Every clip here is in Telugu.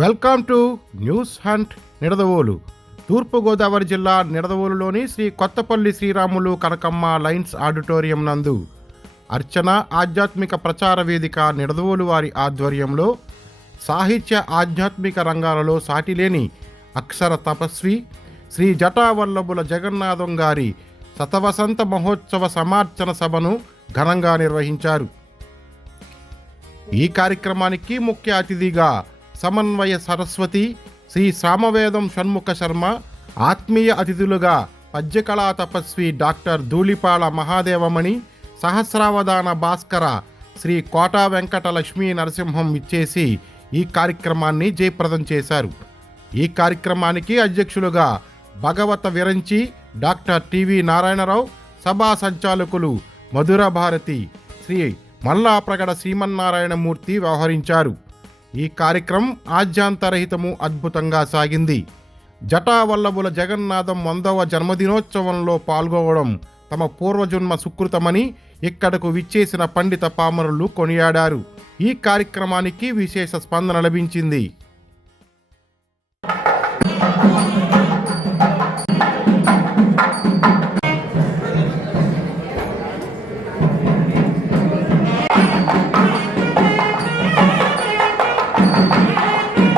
Welcome to News Hunt Nidadavolu. Thoorpugodavari జిల్లా నిడదవోలులోని శ్రీ కొత్తపల్లి శ్రీరాములు కనకమ్మ లైన్స్ ఆడిటోరియం నందు అర్చన ఆధ్యాత్మిక ప్రచార వేదిక నిడదవోలు వారి ఆధ్వర్యంలో సాహిత్య ఆధ్యాత్మిక రంగాలలో సాటిలేని అక్షర తపస్వి శ్రీ జటావల్లభుల జగన్నాథం గారి శతవసంత మహోత్సవ సమార్చన సభను ఘనంగా నిర్వహించారు. ఈ కార్యక్రమానికి ముఖ్య అతిథిగా సమన్వయ సరస్వతి శ్రీ సామవేదం షణ్ముఖ శర్మ, ఆత్మీయ అతిథులుగా పద్యకళా తపస్వి డాక్టర్ ధూళిపాల మహాదేవమణి, సహస్రావధాన భాస్కర శ్రీ కోటా వెంకట లక్ష్మీ నరసింహం ఇచ్చేసి ఈ కార్యక్రమాన్ని జయప్రదం చేశారు. ఈ కార్యక్రమానికి అధ్యక్షులుగా భగవత విరంచి డాక్టర్ టివి నారాయణరావు, సభా సంచాలకులు మధుర భారతి శ్రీ మల్లాప్రగడ శ్రీమన్నారాయణమూర్తి వ్యవహరించారు. ఈ కార్యక్రమం ఆద్యాంతరహితము అద్భుతంగా సాగింది. జటావల్లభుల జగన్నాథం 100వ జన్మదినోత్సవంలో పాల్గొనడం తమ పూర్వజన్మ సుకృతమని ఇక్కడకు విచ్చేసిన పండిత పామరులు కొనియాడారు. ఈ కార్యక్రమానికి విశేష స్పందన లభించింది.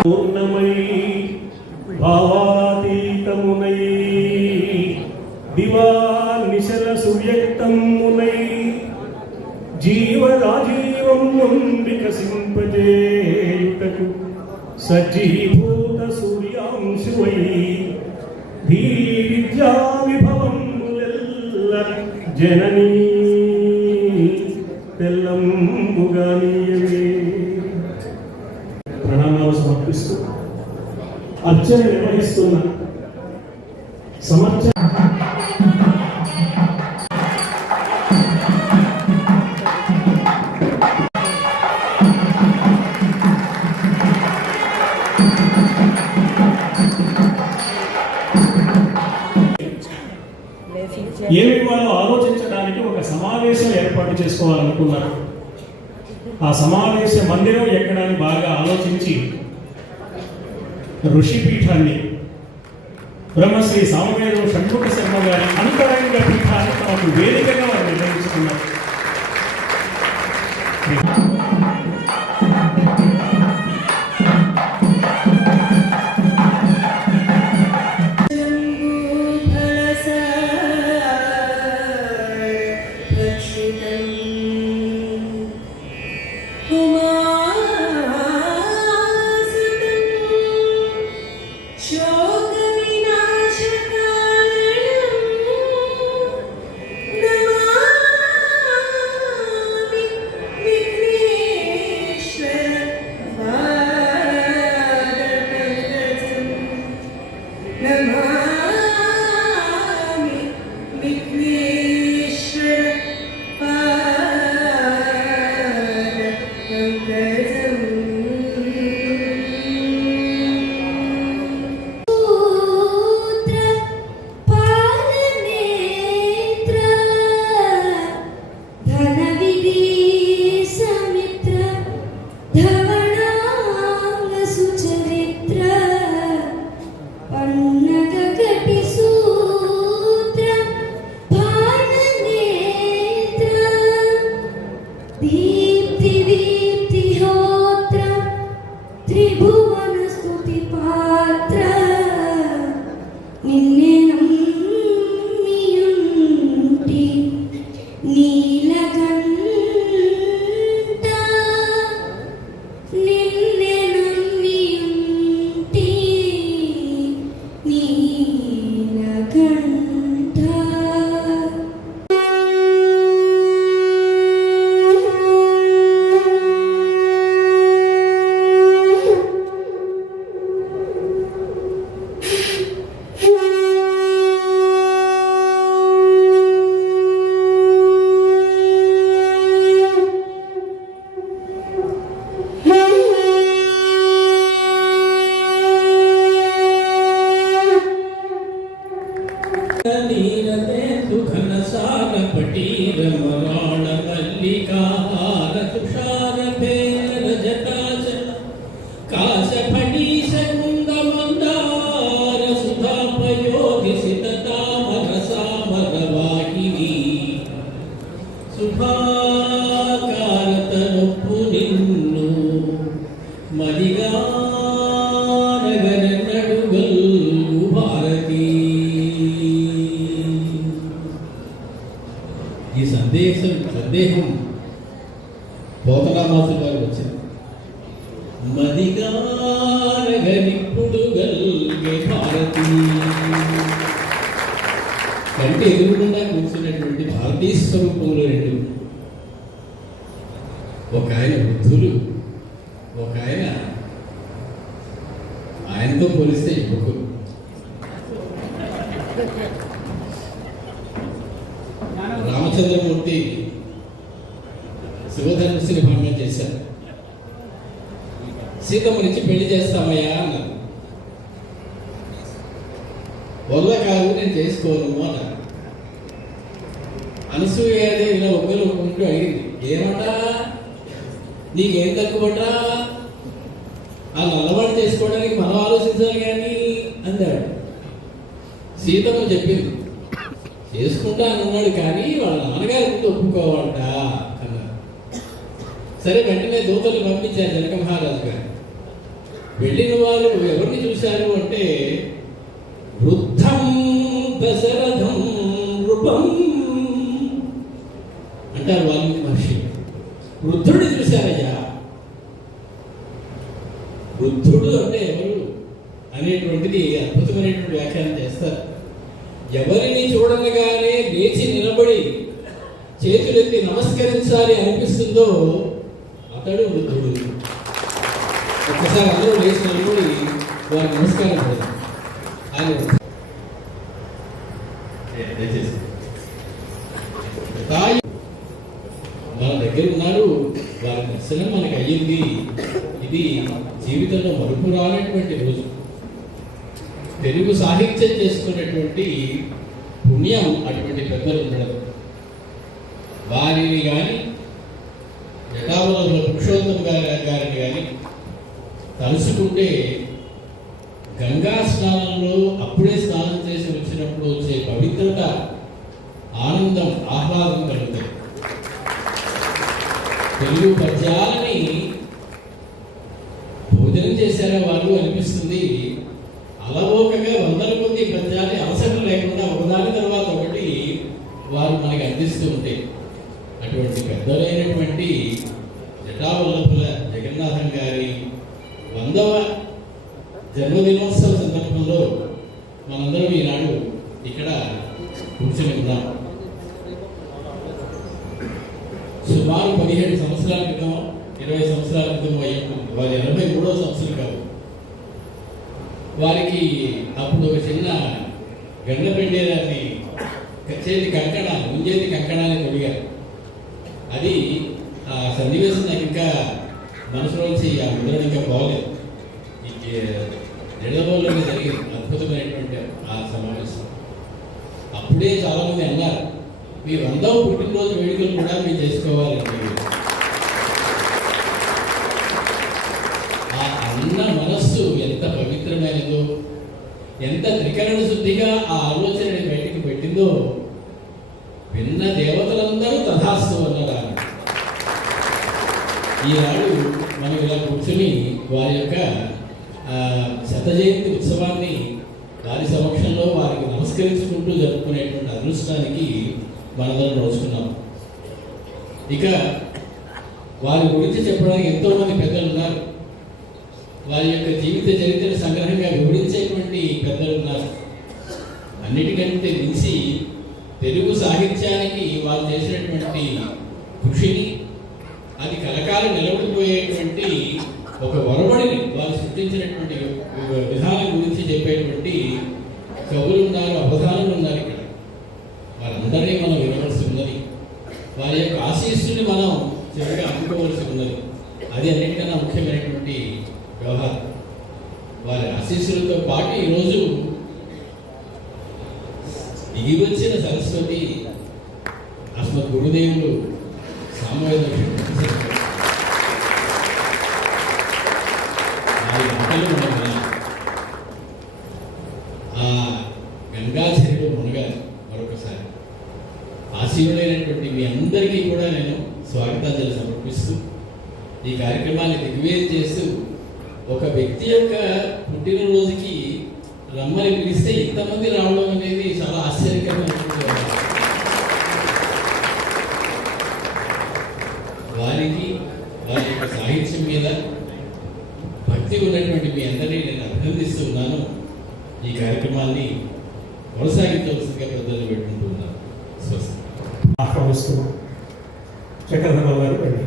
పూర్ణమై భావాతీతమునై దివా నిశల సువ్యక్తమునై జీవరాజీవం వికసింపజేయుటకు సజ్జీభూత సూర్యాంశువై ధీరి విద్యా విభవములెల్ల జననీ తెల్లంబుగానీయవే ప్రణామాలు సమర్పిస్తూ అర్చన నిర్వహిస్తున్న సమర్చ ఏమి వాళ్ళు ఆలోచించడానికి ఒక సమావేశం ఏర్పాటు చేసుకోవాలనుకున్నారు. ఆ సమావేశ మందిరం ఎక్కడాన్ని బాగా ఆలోచించి ఋషిపీఠాన్ని బ్రహ్మశ్రీ సామవేదం షణ్ముఖ శర్మ గారి అంతరంగ పీఠాన్ని తమకు వేదికగా వారు నిర్వహిస్తున్నారు. కాశఫణీశకుందమందార సుధాపయోధిసిత తామర సామరవాహిని శుభాకారతనొప్పు నిన్ను మదిగా నగరనడుగల్గు భారతి. ఈ సందేహం పోతనామాసు గారు వచ్చింది. మదిగానగనిప్పుడు గల్గే భారతి కంటే ఎదురుకుండా కూర్చున్నటువంటి భారతీయ స్వరూపంలో రెండు, ఒక ఆయన వృద్ధులు, ఒక ఆయనతో పోలిస్తే యువకులు. రామచంద్రమూర్తి శివధనుస్సుని భంగం చేశారు. సీతమ్మనిచ్చి పెళ్లి చేస్తామయ్యా అన్నారు. వల్ల కాదు, నేను చేసుకోను అన్నారు. అనసూయాదేవి ఇలా ఒక్కరుకుంటూ అడిగింది, ఏమటా నీకేం తక్కువటా, వాళ్ళు అలవాటు చేసుకోవడానికి మనం ఆలోచించాలి కానీ అన్నాడు. సీతమ్మ చెప్పింది, చేసుకుంటా అన్నాడు కానీ వాళ్ళ నాన్నగారి ముందు ఒప్పుకోవాలట అన్నారు. సరే, వెంటనే దూతలు పంపించారు జనక మహారాజు గారు. వెళ్ళిన వాళ్ళు ఎవరిని చూశారు అంటే వృద్ధం దశరథం రూపం అంటారు వాల్మీకి మహర్షి. వృద్ధుడిని చూశారయ్యా. వృద్ధుడు అంటే ఎవరు అనేటువంటిది అద్భుతమైనటువంటి వ్యాఖ్యానం చేస్తారు. ఎవరిని చూడగానే లేచి నిలబడి చేతులెత్తి నమస్కరించాలి అనిపిస్తుందో అతడు వృద్ధుడు. ఒక్కసారి అందరూ లేచి నిలబడి వారి నమస్కారం చేయాలి. మన దగ్గర ఉన్నారు, వారి దర్శనం మనకు అయ్యింది. ఇది జీవితంలో మరుపు రానటువంటి రోజు. తెలుగు సాహిత్యం చేసుకున్నటువంటి పుణ్యం అటువంటి పెద్దలు ఉండడం. వారిని కానీ జటావలంలో పురుషోత్తమ గారిని కానీ తలుసుకుంటే గంగా స్నానంలో అప్పుడే స్నానం చేసి వచ్చినప్పుడు వచ్చే పవిత్రత, ఆనందం, ఆహ్లాదం కలుగుతాయి. తెలుగు పద్యాలని భోజనం చేశారా వాళ్ళు అనిపిస్తుంది. అలవోకగా వందల కొద్ది పద్యాన్ని అవసరం లేకుండా ఒకదాని తర్వాత ఒకటి వారు మనకి అందిస్తూ ఉంటాయి. అటువంటి పెద్దలైనటువంటి జటావల్లభుల జగన్నాథం గారి 100వ జన్మదినోత్సవ సందర్భంలో మనందరం ఈనాడు ఇక్కడ కూర్చొని ఉన్నాం. సుమారు 17 సంవత్సరాల క్రితం, 20 సంవత్సరాల క్రితం వారి 83వ సంవత్సరం కాదు. వారికి అప్పుడు ఒక చిన్న గండ పెండేదాన్ని చేతి కంకణ, ముంజేతి కంకణాన్ని తొడిగారు. అది ఆ సన్నివేశం నాకు ఇంకా మనసులోంచి ఆ ముద్రణ ఇంకా బాగలేదు. నిడదవోలులో జరిగింది అద్భుతమైనటువంటి ఆ సమావేశం. అప్పుడే చాలామంది అన్నారు, మీ 100వ పుట్టినరోజు వేడుకలు కూడా మీరు చేసుకోవాలండి. ఆ అన్న మనస్సు ఎంత పవిత్రమైనదో, ఎంత త్రికరణ శుద్ధిగా ఆ ఆలోచనని బయటికి పెట్టిందో విన్న దేవతలందరూ తథాస్తు అన్నారు. ఈనాడు మనం ఇలా కూర్చొని వారి యొక్క 100వ జయంతి ఉత్సవాన్ని వారి సమక్షంలో వారికి నమస్కరించుకుంటూ జరుపుకునేటువంటి అదృష్టానికి మనందరం రోజుకున్నాం. ఇక వారి గురించి చెప్పడానికి ఎంతోమంది పెద్దలు ఉన్నారు. వారి యొక్క జీవిత చరిత్ర సంగ్రహంగా వివరించేటువంటి పెద్దలు ఉన్నారు. అన్నిటికంటే మించి తెలుగు సాహిత్యానికి వారు చేసినటువంటి కృషిని, అది కలకాలం నిలబడిపోయేటువంటి ఒక ఒరవడిని వారు సృష్టించినటువంటి విధానం గురించి చెప్పేటువంటి కవులు ఉన్నారు, అవధానులు ఉన్నారు. ఇక్కడ వారందరినీ మనం వినవలసి ఉన్నది. వారి యొక్క ఆశీస్సుని మనం చివరిగా అందుకోవలసి ఉన్నది. అది అన్నిటికన్నా ముఖ్యమైనటువంటి వ్యవహారం. వారి ఆశీస్సులతో పాటు ఈరోజు దిగి వచ్చిన సరస్వతి అస్మత్ గురుదేవులు సామవేద భక్తులు ఉండగా ఆ గంగా చెరువు మునగాలి. మరొకసారి ఆశీనులైనటువంటి మీ అందరికీ కూడా నేను స్వాగతాంజలి సమర్పిస్తూ ఈ కార్యక్రమాన్ని దిగ్విజయం చేస్తూ ఒక వ్యక్తి యొక్క పుట్టినరోజుకి రమ్మని పిలిస్తే ఇంతమంది రావడం అనేది చాలా ఆశ్చర్యకరంగా ఉంటుంది. వారికి వారి యొక్క సాహిత్యం మీద భక్తి ఉన్నటువంటి మీ అందరినీ నేను అభినందిస్తూ ఉన్నాను. ఈ కార్యక్రమాన్ని కొనసాగించవలసిందిగా ప్రజలు పెట్టుకుంటూ ఉన్నాను. స్వస్తి. ఆహ్వానిస్తూ చక్రధర్మ గారు వెళ్ళి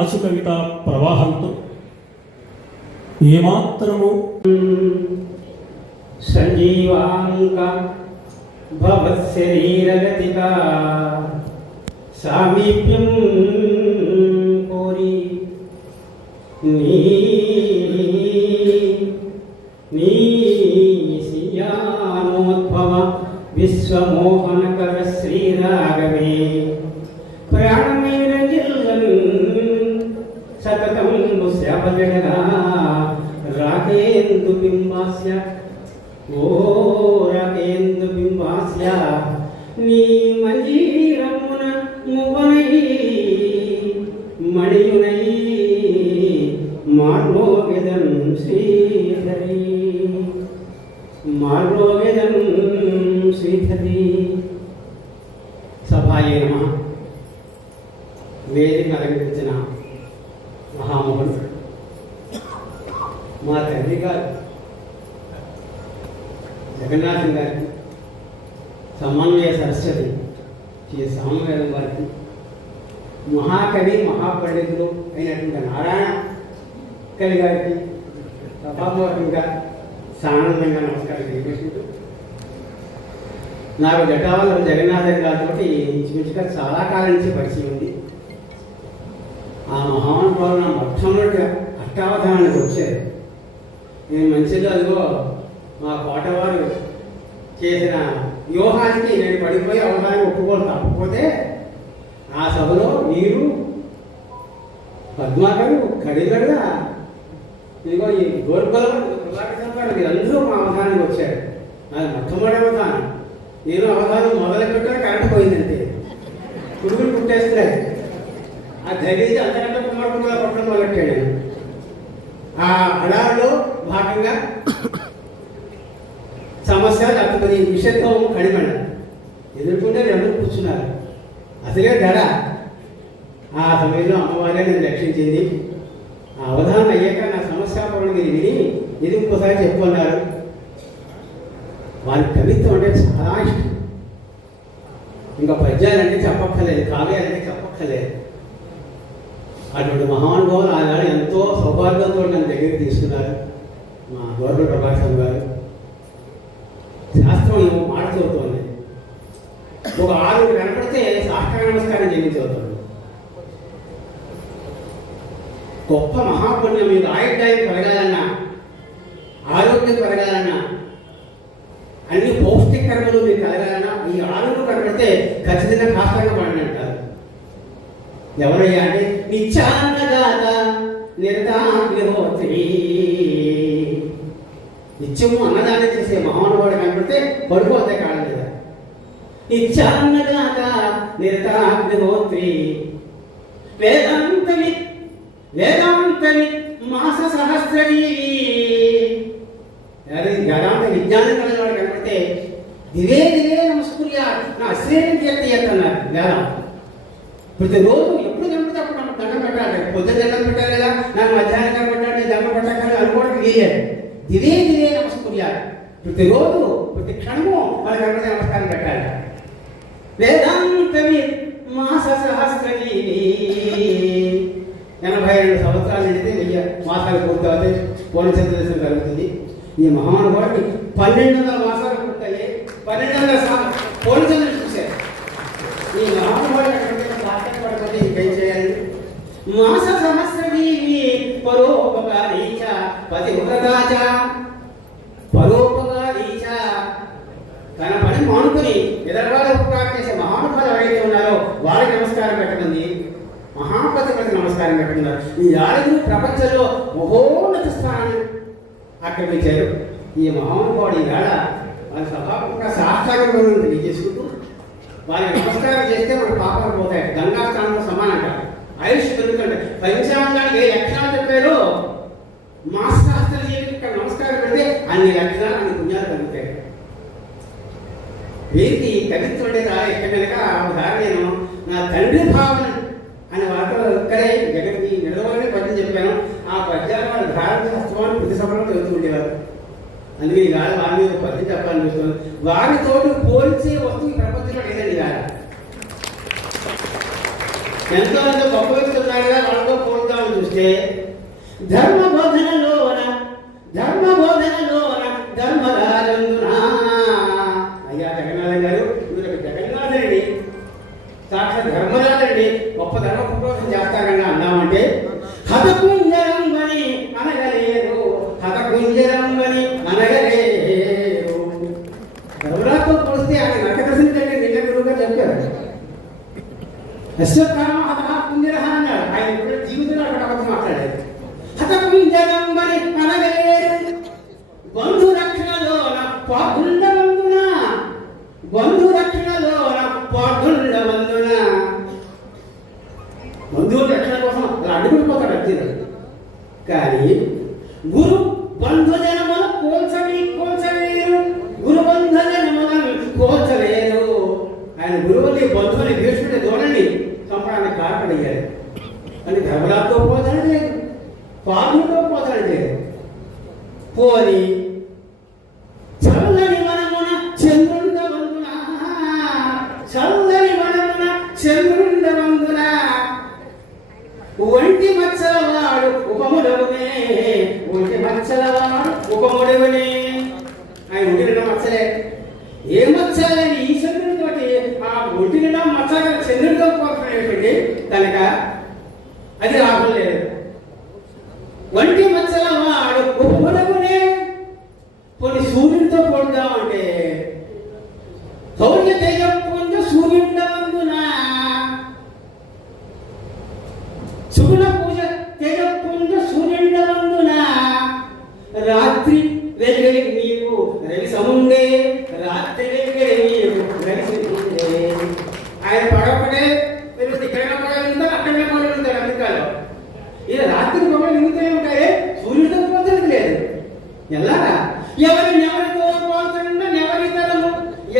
ఆశు కవిత ప్రవాహంతో ఏమాత్రము సంజీవాంక భవశరీరగతికా సామీప్యం కోరి నీ సియానోద్భవ విశ్వమోహనకర శ్రీరాగవే ప్రాణమైన జిల్లన్ సతతం శ్యామజగనా రాకేందు బింబాస్య ఓ రాకేందు బింబాస్య నీ మంజీరమున మువనై మణియునై మార్మోగెదం శ్రీధరి మార్మోగెదం శ్రీధరి. సభాయే నమః. వేదిక అలంకరించిన మహామహుడు మా తండ్రి గారు జగన్నాథం గారికి, సమన్వయ సరస్వతి శ్రీ సామవేదం వారికి, మహాకవి మహాపండితులు అయినటువంటి నారాయణ కవి గారికి సభాపూర్వకంగా సానందంగా నమస్కారం తెలియజేసుకుంటూ, నాకు జటావల్ల జగన్నాథం గారితో ఇంచుమించుగా చాలా కాలం నుంచి పరిచయం ఉంది. ఆ మహానుభావులు నా మొట్టమొదటి అష్టావధానానికి వచ్చారు. నేను మంచిగా అదిగో మా కోటవారు చేసిన వ్యూహానికి నేను పడిపోయి అవధానం ఒప్పుకోవాలి. తప్పకపోతే ఆ సభలో మీరు పద్మాకరు కడిగడ ఇదిగో ఈ గోర్గలం మీరందరూ మా అవధానానికి వచ్చారు. అది మొట్టమొదటి అవధానం. నేను అవధానం మొదలు పెట్టాను, కరెంట్ పోయిందంటే పురుగులు పుట్టేస్తున్నాయి. ఆ ధైర్యం అంతకంటే కుమారుడుగా కొట్టడం మొదలెట్టాడు. ఆ అడారిలో భాగంగా సమస్య లేకపోతే విషయంతో కడిమండ ఎదుర్కొంటే అందరూ కూర్చున్నారు. అసలే దడ. ఆ సమయంలో అమ్మవారే నేను రక్షించింది. ఆ అవధానం అయ్యాక నా సమస్యాపరణ మీరు విని ఇది ఇంకోసారి చెప్పుకున్నారు. వారి కవిత్వం అంటే చాలా ఇష్టం. ఇంకా పద్యాలంటే చెప్పక్కర్లేదు, కావ్యాలంటే చెప్పక్కర్లేదు. అటువంటి మహానుభావులు ఆనాడు ఎంతో సౌభాగ్యంతో నన్ను దగ్గరికి తీసుకున్నారు. మా గౌరవ ప్రభాసం గారు శాస్త్రం ఏమో మాట చదువుతోంది. ఒక 6 కనపడితే సాష్టాంగ నమస్కారం చేసి చదువుతుంది. గొప్ప మహాపుణ్యం. మీకు ఆయుర్దాయం పెరగాలన్నా, ఆరోగ్యం పెరగాలన్నా, అన్ని పౌష్టిక కర్మలు మీకు కలగాలన్నా ఈ 6 కనపడితే ఖచ్చితంగా సాష్టాంగ పడండి అంటారు. ఎవరయ్యా అంటే నిత్యాన్నదాత నిరతాగ్నిహోత్రి. నిత్యము అన్నదానం చేసే మహానుభావుడు కనపడితే పడిపోతే కాళ్ళ మీద. నిత్యాన్నదాత నిరతాగ్నిహోత్రి వేదాంతమి మాస సహస్రవీరి. వేదాంత విజ్ఞానం కలిగినవాడు కనపడితే దివే దివే నమస్కూర్య నా అశ్రేణి కీర్తి అన్నారు. వేదాంతం ప్రతిరోజు ఎప్పుడు కనిపితే అప్పుడు నాకు దండం పెట్టాలి. పొద్దున దండం పెట్టాలి కదా, నాకు మధ్యాహ్నం పెట్టాలి, దండం పెట్టాలి అనుకోవడం వేయాలి. దిదే నమస్కరియాలి. ప్రతిరోజు ప్రతి క్షణము వాళ్ళకి కనిపితే నమస్కారం పెట్టాలి. వేదాంతమి మాస సహస్రజీవి 82 సంవత్సరాలు నిండితే 1000 మాసాలు పూర్తవుతాయి. పూర్ణచంద్ర దర్శనం కలుగుతుంది. ఈ మహానుభావుడికి 1200 మాసాలు పూర్తయ్యాయి. 1200 పూర్ణచంద్రుడు చూశారు. ఈ మహానుభావుడు సాక్షాత్పడకపోతే ఇంకేం చేయాలి? మాస సహస్రజీవి పరోపకారీచ పతివ్రతాచ పరోపకారీచ. తన పని మానుకుని ఎదరవాళ్ళ ఉపకారం చేసే మహానుభావులు ఎవరైతే ఉన్నారో వాళ్ళకి నమస్కారం పెట్టమంది. మహాపతిపతి నమస్కారం పెట్టుకున్నారు. ఈ 6 ప్రపంచంలో మహోన్నత స్థానాన్ని ఆక్రమించారు. ఈ మహానుభావుడు ఈవేళ వాళ్ళ సభాముఖంగా సాష్టాంగం తెలియజేసుకుంటూ వాళ్ళకి నమస్కారం చేస్తే మన పాపాలు పోతాయి. గంగా స్థానంలో సమానంగా ఆయుష్ పెరుగుతుంటే పంచాంగానికి ఏ లక్షణాలు చెప్పారో మాసాస్త్ర ఇక్కడ నమస్కారం పెడితే అన్ని లక్షణాలు అన్ని పుణ్యాలు కలుగుతాయి. వీరికి కవిత్వం అంటే చాలా ఇష్టం కనుక ఒకసారి నేను నా తండ్రి భావన అనే వార్తలు ఇక్కడే జగన్కి నిలవని పద్యం చెప్పాను. ఆ పద్యాలు వాళ్ళ భారత శాస్త్రాన్ని ప్రతి సభలో చదువుతూ ఉండేవారు. అందుకే ఈ గాలి వారి మీద పద్యం చెప్పాలని చూస్తున్నాను. వారితో పోల్చే వస్తువు ఈ ప్రపంచంలో లేదండి. గాలి ఎంతో గొప్ప వ్యక్తి ఉన్నాడుగా వాళ్ళతో పోల్చామని చూస్తే ధర్మబోధనలోన ధర్మరాజందునా. అయ్యా జగన్నాథం గారు, మీరు జగన్నాథుడి సాక్షాత్ ధర్మరాజండి, గొప్ప ధర్మ ప్రపోజం చేస్తారని అన్నామంటే హతకుంజరంబని అనగలేరు, హతకుంజరంబని అనగలేరు. ధర్మరాజుతో పోలిస్తే ఆయన నరకదర్శనం కంటే నిన్న గురువుగా చెప్పారు. అశ్వత్థామ హతకుంజర అన్నాడు. ఆయన ఇప్పుడు జీవితంలో అక్కడ మాట్లాడారు. హతకుంజరంబని అనగలేరు బంధు రక్షణలోన పాడుండవందున, బంధు రక్షణలోన పాడుండవందున. బంధువుల రక్షణ కోసం అలా అడుగుడిపోతాడు అర్జునుడు. కానీ గురు బంధుజనములు కోల్చలేరు, గురు బంధుజనములను కోల్చలేరు. ఆయన గురువుని బంధువుని భీష్ముడి దోణని చంపడానికి కారపడయ్యాడు. అని ధర్మరాజుతో పోతాడు లేదు, పాదుతో పోతాడు లేదు. పోని చల్లని వనమున చంద్రుండవందున, చల్లని వనమున చంద్రుండవందున ఒంటి మచ్చలవాడు ఉపముడవునే, ఒంటి మచ్చలవాడు ఉపముడవునే. ఆయన ఒంటి నిండా మచ్చలే. ఏ మచ్చలని ఈ చంద్రుడితో ఆ ఒంటి నిండా మచ్చగా చంద్రుడితో పోతున్నటువంటి కనుక అది రాహుల్ లేదు. ఒంటి మచ్చలవాడు ఉపముడవునే. కొన్ని సూర్యుడితో పోడుదామంటే సౌర్య తేజపుంజ సూర్యుండవందున, సుగుణ పూజ తేజపుంజ సూర్యుండవందున. రాత్రి వెలుగై నీకు రవి సముండే, రాత్రి వెలుగై నీకు రవి సముండే. ఆయన పడవపడే మీరు ఇక్కడైనా పడగలుగుతారు, అక్కడైనా పడగలుగుతారు. అమెరికాలో ఇలా రాత్రి పొగలు మిగుతూనే ఉంటాయి. సూర్యుడితో పోతుంది లేదు. ఎలాగా ఎవరితో పోల్చంగా నెవరితరము,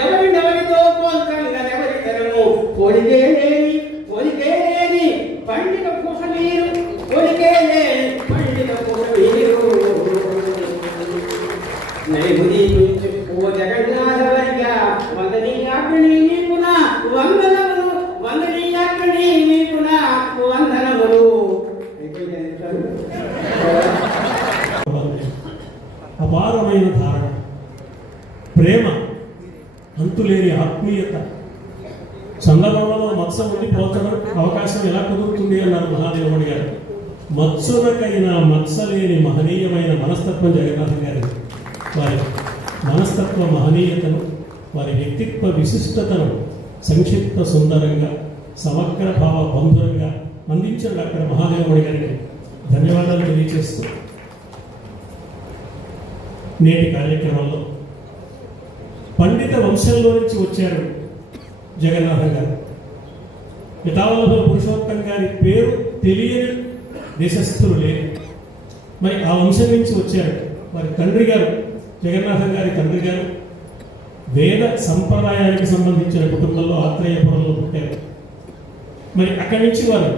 ఎవరితో పోల్చంగా నెవరితరము. పొలికే లేని పండిత పూస మీరు, పొలికే లేని పండిత పూస మీరు. నైముది ఓ జగన్నాథవర్య వందనీయాగ్ని నీకున వందనములు, వందనీయాగ్ని నీకున వందనములు. అపారమైన ధారణ, ప్రేమ, అంతులేని ఆత్మీయత. చందమామలో మత్స ఉండి పోతడం అవకాశం ఎలా కుదురుతుంది అన్నారు మహాదేవుడి గారు. మత్సునకైనా మత్సలేని మహనీయమైన మనస్తత్వం జగన్నాథం గారి. వారి మనస్తత్వ మహనీయతను, వారి వ్యక్తిత్వ విశిష్టతను సంక్షిప్త సుందరంగా, సమగ్ర భావ బంధురంగా అందించిన డాక్టర్ మహాదేవుడి గారికి ధన్యవాదాలు తెలియజేస్తూ నేటి కార్యక్రమంలో పండిత వంశంలో నుంచి వచ్చారు జగన్నాథం గారు. పితావల్లభ పురుషోత్తం గారి పేరు తెలియని దేశస్థులు లేరు. మరి ఆ వంశం నుంచి వచ్చారు. వారి తండ్రి గారు, జగన్నాథం గారి తండ్రి గారు వేద సంప్రదాయానికి సంబంధించిన కుటుంబంలో ఆత్రేయపురంలో పుట్టారు. మరి అక్కడి నుంచి వారు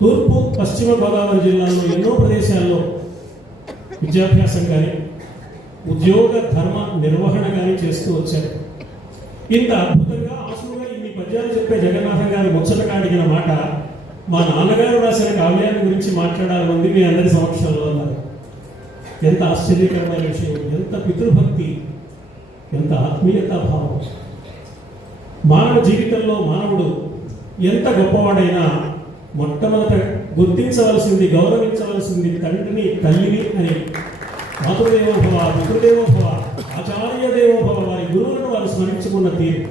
తూర్పు పశ్చిమ గోదావరి జిల్లాల్లో ఎన్నో ప్రదేశాల్లో విద్యాభ్యాసం కానీ ఉద్యోగ ధర్మ నిర్వహణ కానీ చేస్తూ వచ్చారు. ఇంత అద్భుతంగా ఆశువుగా ఇన్ని పద్యాలు చెప్పే జగన్నాథం గారు ముచ్చట కాడిగిన మాట మా నాన్నగారు రాసిన కావ్యాన్ని గురించి మాట్లాడాలని మీ అందరి సమక్షంలో ఉన్నారు. ఎంత ఆశ్చర్యకరమైన విషయం, ఎంత పితృభక్తి, ఎంత ఆత్మీయతా భావం. మానవ జీవితంలో మానవుడు ఎంత గొప్పవాడైనా మొట్టమొదట గుర్తించవలసింది, గౌరవించవలసింది తండ్రిని, తల్లిని అని. మాతృదేవోభవ, పితృదేవోభవ, ఆచార్య దేవోభవ, వారి గురువులను వారు స్మరించుకున్న తీరు,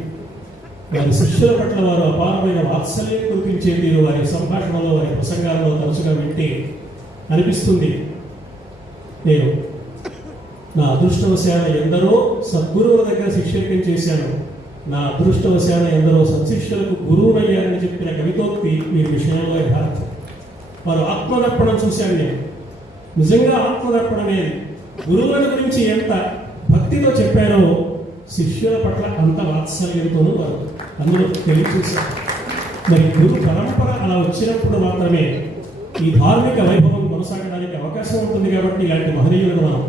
వారి శిష్యుల పట్ల వారు అపారమైన వాత్సల్యం కురిపించే తీరు వారి సంభాషణలో, వారి ప్రసంగాల్లో తరచుగా వింటే అనిపిస్తుంది, నేను నా అదృష్టవశాన ఎందరో సద్గురువుల దగ్గర శిష్యత్వం చేశాను, నా అదృష్టవశాన ఎందరో సత్శిష్యులకు గురువునయ్యారని చెప్పిన కవితోక్తి ఈ విషయంలో యథార్థం. వారు ఆత్మదర్పణం చూశాను నేను. నిజంగా ఆత్మదర్పణమే. గురువుల గురించి ఎంత భక్తితో చెప్పారో శిష్యుల పట్ల అంత వాత్సల్యంతోనూ వారు అందులో తెలియచేశారు. మరి గురు పరంపర అలా వచ్చినప్పుడు మాత్రమే ఈ ధార్మిక వైభవం కొనసాగడానికి అవకాశం ఉంటుంది. కాబట్టి ఇలాంటి మహనీయులను మనం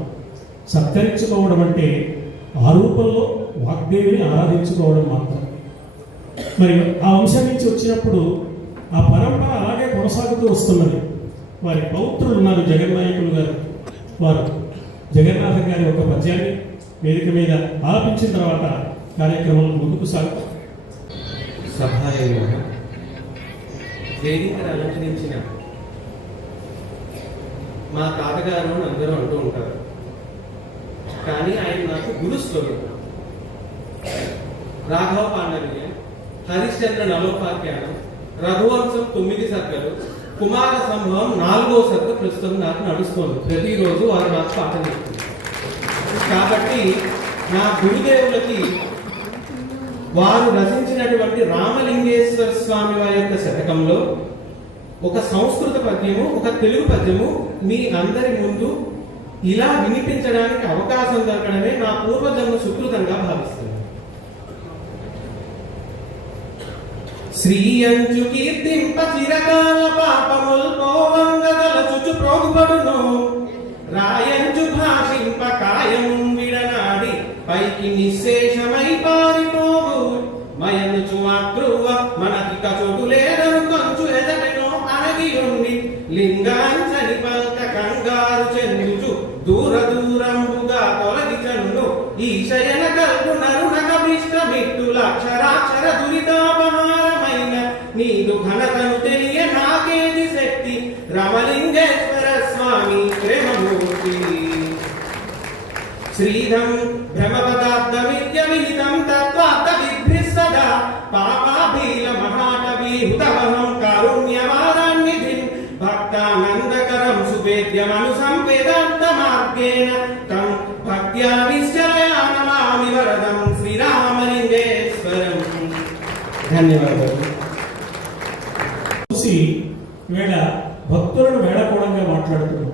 సత్కరించుకోవడం అంటే ఆ రూపంలో వాగ్దేవిని ఆరాధించుకోవడం మాత్రం. మరి ఆ వంశం నుంచి వచ్చినప్పుడు ఆ పరంపర అలాగే కొనసాగుతూ వస్తున్నది. వారి పౌత్రులు ఉన్నారు జగన్నాయకులు గారు. వారు జగన్నాథ గారి ఒక పద్యాన్ని వేదిక మీద ఆలపించిన తర్వాత కార్యక్రమం ముందుకు సాగుతాం. సభాయంగా వేదికను అలంకరించిన మా తాతగారు అందరూ అంటూ ఉంటారు, కానీ ఆయన నాకు గురుస్వరూపం. రాఘవ పాండవ్యం, హరిశ్చంద్ర నలోపాఖ్యానం, రఘువంశం 9 సర్గలు, కుమార సంభవం 4వ సర్గ ప్రస్తుతం నాకు నడుస్తుంది. ప్రతిరోజు వారు నాకు పాఠం చెప్తుంది. కాబట్టి నా గురుదేవులకి వారు రచించినటువంటి రామలింగేశ్వర స్వామి వారి యొక్క శతకంలో ఒక సంస్కృత పద్యము, ఒక తెలుగు పద్యము మీ అందరి ముందు ఇలా వినిపించడానికి అవకాశం దొరకడమే నా పూర్వజన్మ సుకృతంగా భావిస్తున్నాను. శ్రీయంచు కీర్తింప చిరకాల పాపముల్ పోవంగదలచుచు ప్రోగుపడును, రాయంచు భాషింప కాయము విడనాడి పైకి నిశ్శేషమై పారిపోవు, మయనుచు మాతృవ మనకి కచోటు లేదను కొంచు ఎదటెనో అనగియుండి, లింగాంచని పల్క కంగారు చెందుచు దూర దూరంబుగా తొలగిచను, ఈ శయన కల్పు నరునగమిష్ట మిట్టుల అక్షరాక్షర దురితాపహారమైన నీదు ఘనతను తెలియ నాకేది శక్తి, రామలింగేశ్వర స్వామి ప్రేమమూర్తి. శ్రీధం భ్రమపదాబ్దమిత్య విహితం తత్వార్థ విభ్రిః సదా, పాపాభీల మహాటవీహుతమహం కారుణ్యవారాన్నిధిం, భక్తానందకరం సువేద్యమను సంవేదాంత మార్గేణ తం భక్త్యా నిశ్చలయా నమామి వరదం శ్రీరామలింగేశ్వరం. ధన్యవాదాలు. చూసి వేళ భక్తులను వేళకోళంగా మాట్లాడుతున్నాం.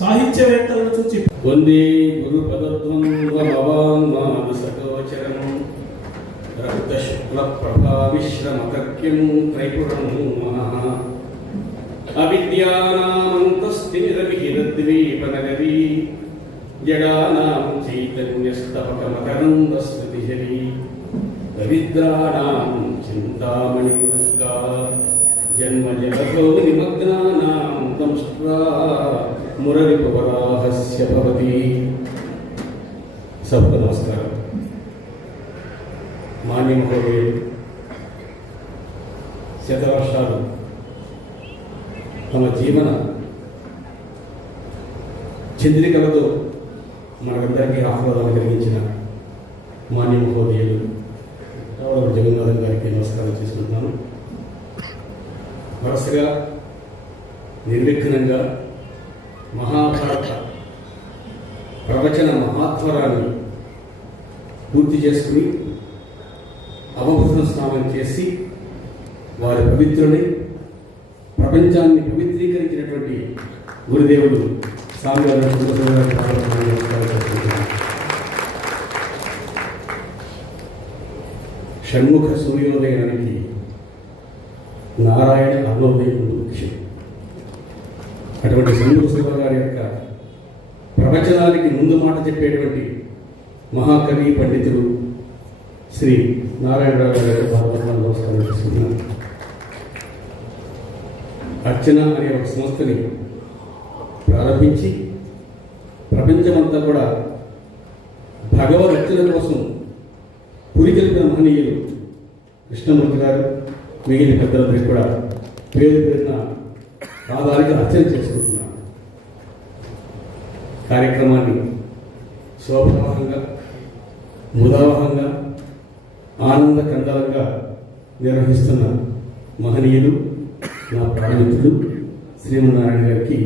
సాహిత్యవేత్తలను చూసి వందే గురు పదద్వంద్వభవాన్మాది సగోచరం రక్త శుక్ల ప్రభావిశ్రమతక్యం త్రైపురం మనః అవిద్యానామంతస్తిమిరవిహిరద్వీపనగరీ జడానాం చైతన్యస్తవకమకరందస్మృతిహరీ దరిద్రాణాం చింతామణిపురకా జన్మజలతో నిమగ్నానాం తంష్ట్రా మురరిపవరాహస్య భవతి. సభకు నమస్కారం. మాన్య మహోదయులు శతవర్షాలు తమ జీవన చంద్రికలతో మనకందరికీ ఆహ్లాదాన్ని కలిగించిన మాన్య మహోదయులు జగన్నాథం గారికి నమస్కారం చేసుకుంటున్నాను. వరుసగా నిర్విఘ్నంగా మహాభారత ప్రవచన మహాత్వరాన్ని పూర్తి చేసుకుని అవభూత స్నానం చేసి వారి పవిత్రుని ప్రపంచాన్ని పవిత్రీకరించినటువంటి గురుదేవుడు స్వామివారి షణ్ముఖ సూర్యోదయానికి నారాయణ అన్నోదయం ముఖ్యం. అటువంటి సంగీత గారి యొక్క ప్రవచనానికి ముందు మాట చెప్పేటువంటి మహాకవి పండితులు శ్రీ నారాయణరావు గారి భాగవతం నమస్కారం చేస్తున్నాను. అర్చన అనే ఒక సంస్థని ప్రారంభించి ప్రపంచమంతా కూడా భగవద్ అర్చన కోసం పురికెలిపిన మహనీయులు కృష్ణమూర్తి గారు, మిగిలిన పెద్దలందరికీ కూడా పేరు పేరున ఆధారిత అర్చన చేసుకుంటున్నాను. కార్యక్రమాన్ని శోభావహంగా, ముదావహంగా, ఆనందకందాలంగా నిర్వహిస్తున్న మహనీయులు నా ప్రాణమిత్రుడు శ్రీమన్నారాయణ గారికి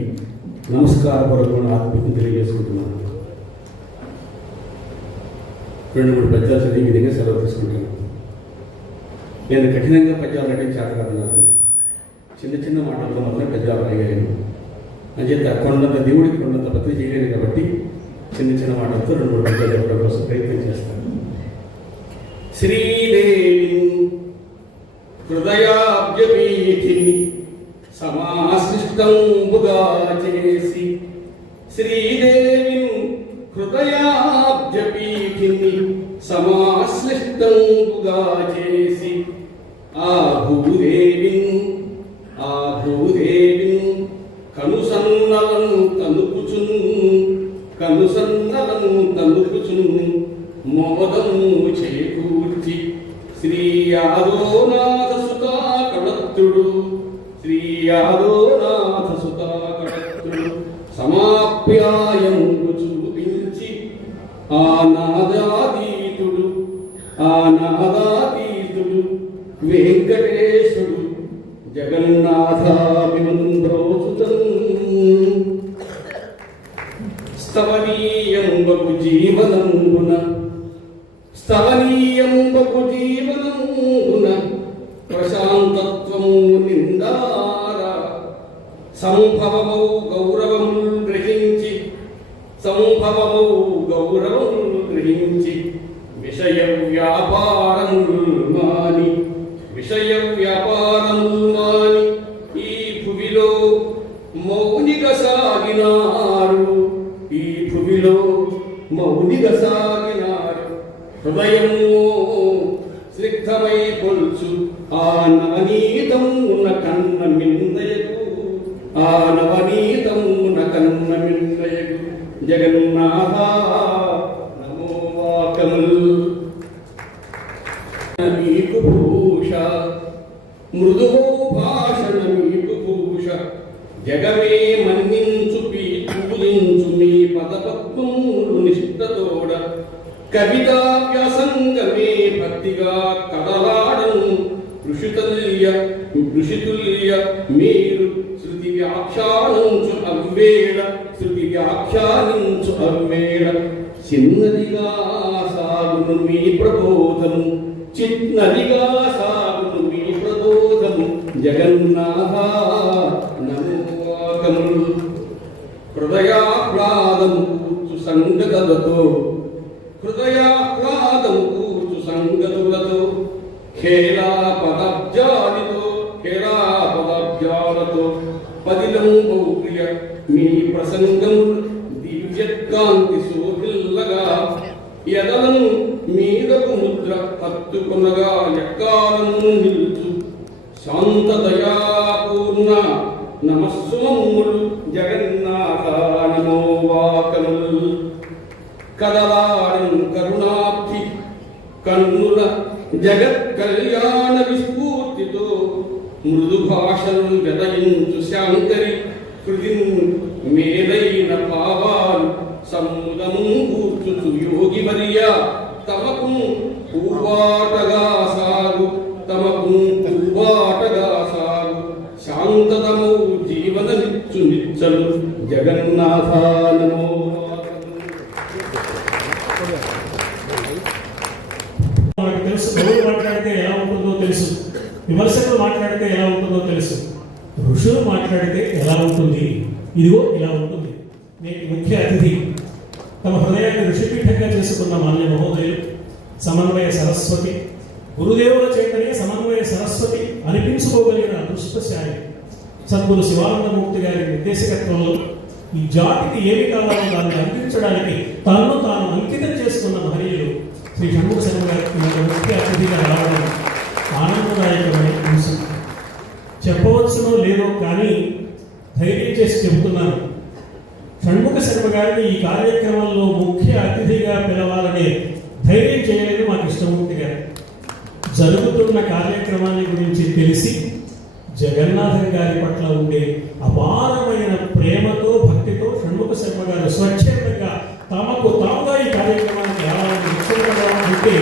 నమస్కారపూర్వకమైన ఆత్మీయతను తెలియజేసుకుంటున్నాను. 2-3 పద్యాలు చదివి ఈ విధంగా సెలవు తీసుకుంటాను. నేను కఠినంగా పద్యాలు రాయడం చేత కాదు. నాకు చిన్న చిన్న మాటలతో మాత్రం పద్యాలు రాయగలను. అంచేత కొండంత దేవుడికి కొండంత భక్తి చేయలేను కాబట్టి చిన్న చిన్న మాటలతో 2-3 పద్యాలు చెప్పడం కోసం ప్రయత్నం చేస్తాను. శ్రీదేవి హృదయాబ్జపీఠిని సమాశ్లిష్టంబుగా చేసి, శ్రీదేవి హృదయాబ్జపీఠిని సమాశ్లిష్టంబుగా చేసి, ఆ భూదేవిన్ కనుసన్నలను తలుపుచున్ మోదము చేకూర్చి, శ్రీ యాదోనాథ సుతా కడత్తుడు సమాప్యాయంగు చూపించి, ఆ నాదాతీతుడు వెంకటేశుడు జగన్నాథాభిమంద్రోసుతన్ స్తవనీయంబకు జీవనంబున ప్రశాంతత్వము నిందార సంభవమౌ గౌరవముల్ గ్రహించి విషయ వ్యాపారముల్ మాని ఈ భువిలో మౌనిక సాగినారు. హృదయము స్నిగ్ధమై పొల్చు ఆ నవనీతం ఉన్న కన్న మిందయకు జగన్నాథ నమో వాకముల్. మీకు భూష మృదువో భాషణ మీకు భూష, జగమే మన్నించు పూజించు మీ పదపద్మములు నిష్ఠతోడ, కవితా వ్యాసంగమే భక్తిగా కదలాడను ఋషితుల్య మీరు శృతి వ్యాఖ్యానించు అవ్వేళ చిన్నదిగా సాగును మీ ప్రబోధము, జగన్నాథ నమో వాకముల్. హృదయాహ్లాదము కూర్చు సంగతులతో ఖేలా పదబ్జాలతో పదిలంబౌ ప్రియ మీ ప్రసంగం దివ్యకాంతి శోభిల్లగా, ఎదలను మీదకు ముద్ర హత్తుకొనగా ఎక్కాలను నిల్చు శాంతదయాపూర్ణ నమస్సుమమ్ములు జగన్నాథ నమో వాకముల్. కదలాడం కరుణాబ్ధి కన్నుల జగత్ కళ్యాణ విస్ఫూర్తితో, మృదు భాషలు వెదయించు శాంకరి హృది మేలైన భావాలు సముదము కూర్చుచు యోగివర్య, తమకు పూబాటగా సాగు శాంతతము జీవన నిచ్చలు జగన్నాథ నమో. మనకు తెలుసు, దేవుడు మాట్లాడితే ఎలా ఉంటుందో తెలుసు, విమర్శకులు మాట్లాడితే ఎలా ఉంటుందో తెలుసు, ఋషులు మాట్లాడితే ఎలా ఉంటుంది, ఇదిగో ఇలా ఉంటుంది. నేటి ముఖ్య అతిథి తమ హృదయాన్ని ఋషిపీఠంగా చేసుకున్న మాన్య మహోదయులు సమన్వయ సరస్వతి గురుదేవుల చేతనే సమన్వయ సరస్వతి అనిపించుకోగలిగిన అదృష్టశాలి సద్గురు శివానందమూర్తి గారి నిర్దేశకత్వంలో ఈ జాతికి ఏమి కావాలో దాన్ని అందించడానికి తనను తాను అంకితం చేసుకున్న మహనీయులు శ్రీ షణ్ముఖ శర్మ గారికి ముఖ్య అతిథిగా రావడం ఆనందదాయకమైన అంశం. చెప్పవచ్చునో లేదో కానీ ధైర్యం చేసి చెబుతున్నాను, షణ్ముఖ శర్మ గారిని ఈ కార్యక్రమంలో ముఖ్య అతిథిగా పిలవాలనే ధైర్యం చేయలేదు మా కృష్ణమూర్తి గారు. జరుగుతున్న కార్యక్రమాన్ని గురించి తెలిసి జగన్నాథన్ గారి పట్ల ఉండే అపారమైన ప్రేమతో భక్తితో షణ్ముఖ శర్మ గారు స్వచ్ఛందంగా తమకు తాముగా ఈ కార్యక్రమానికి రావాలని నిశ్చయించే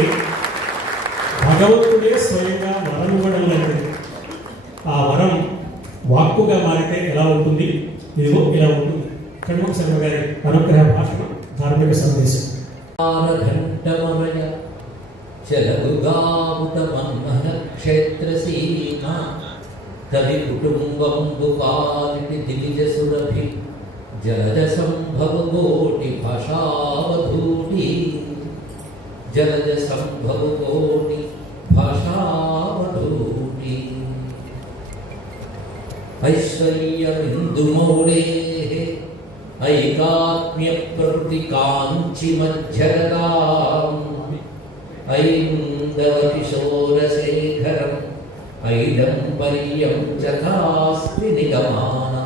భగవంతుడే స్వయంగా వరం ఇవ్వడం లాంటిది. ఆ వరం వాక్కుగా మారితే ఎలా ఉంటుంది? ఇదిగో ఇలా ఉంటుంది. షణ్ముఖ శర్మ గారి అనుగ్రహ భాషణం, ధార్మిక సందేశం. క్షేత్రసీమా కవి కుటుంబంబు పాలిటి దివిజ సురభి జలజ సంభవ కోటి భాషావధూటి జలజ సంభవ కోటి భాషావధూటి ఐశ్వర్యమిందుమౌళే ఐకాత్మ్య ప్రకృతి కాంచి మధ్యరతాం ఐందవ కిశోరశేఖరం ఐదంబర్యం చథాస్తి నిగమానా.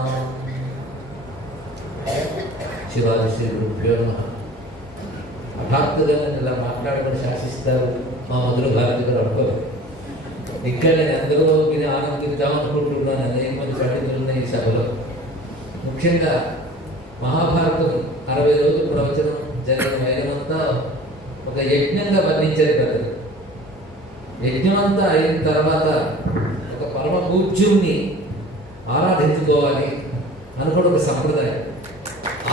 శివాజీ శ్రీ గురుభ్యో నమః. హఠాత్తుగా ఇలా మాట్లాడమని శాసిస్తారు మా మధుర భారతి గారు అనుకోరు. ఇక్కడ నేను అందరూ ఇది ఆనందిద్దామనుకుంటున్నాను. అనేక మంది పండితులు ఉన్నాయి ఈ సభలో. ముఖ్యంగా మహాభారతం 60 రోజులు ప్రవచనం జరిగిన వైరమంతా ఒక యజ్ఞంగా వర్ణించారు ప్రజలు. యజ్ఞమంతా అయిన తర్వాత ఒక పరమ పూజ్యుణ్ణి ఆరాధించుకోవాలి అనుకోవడం ఒక సంప్రదాయం.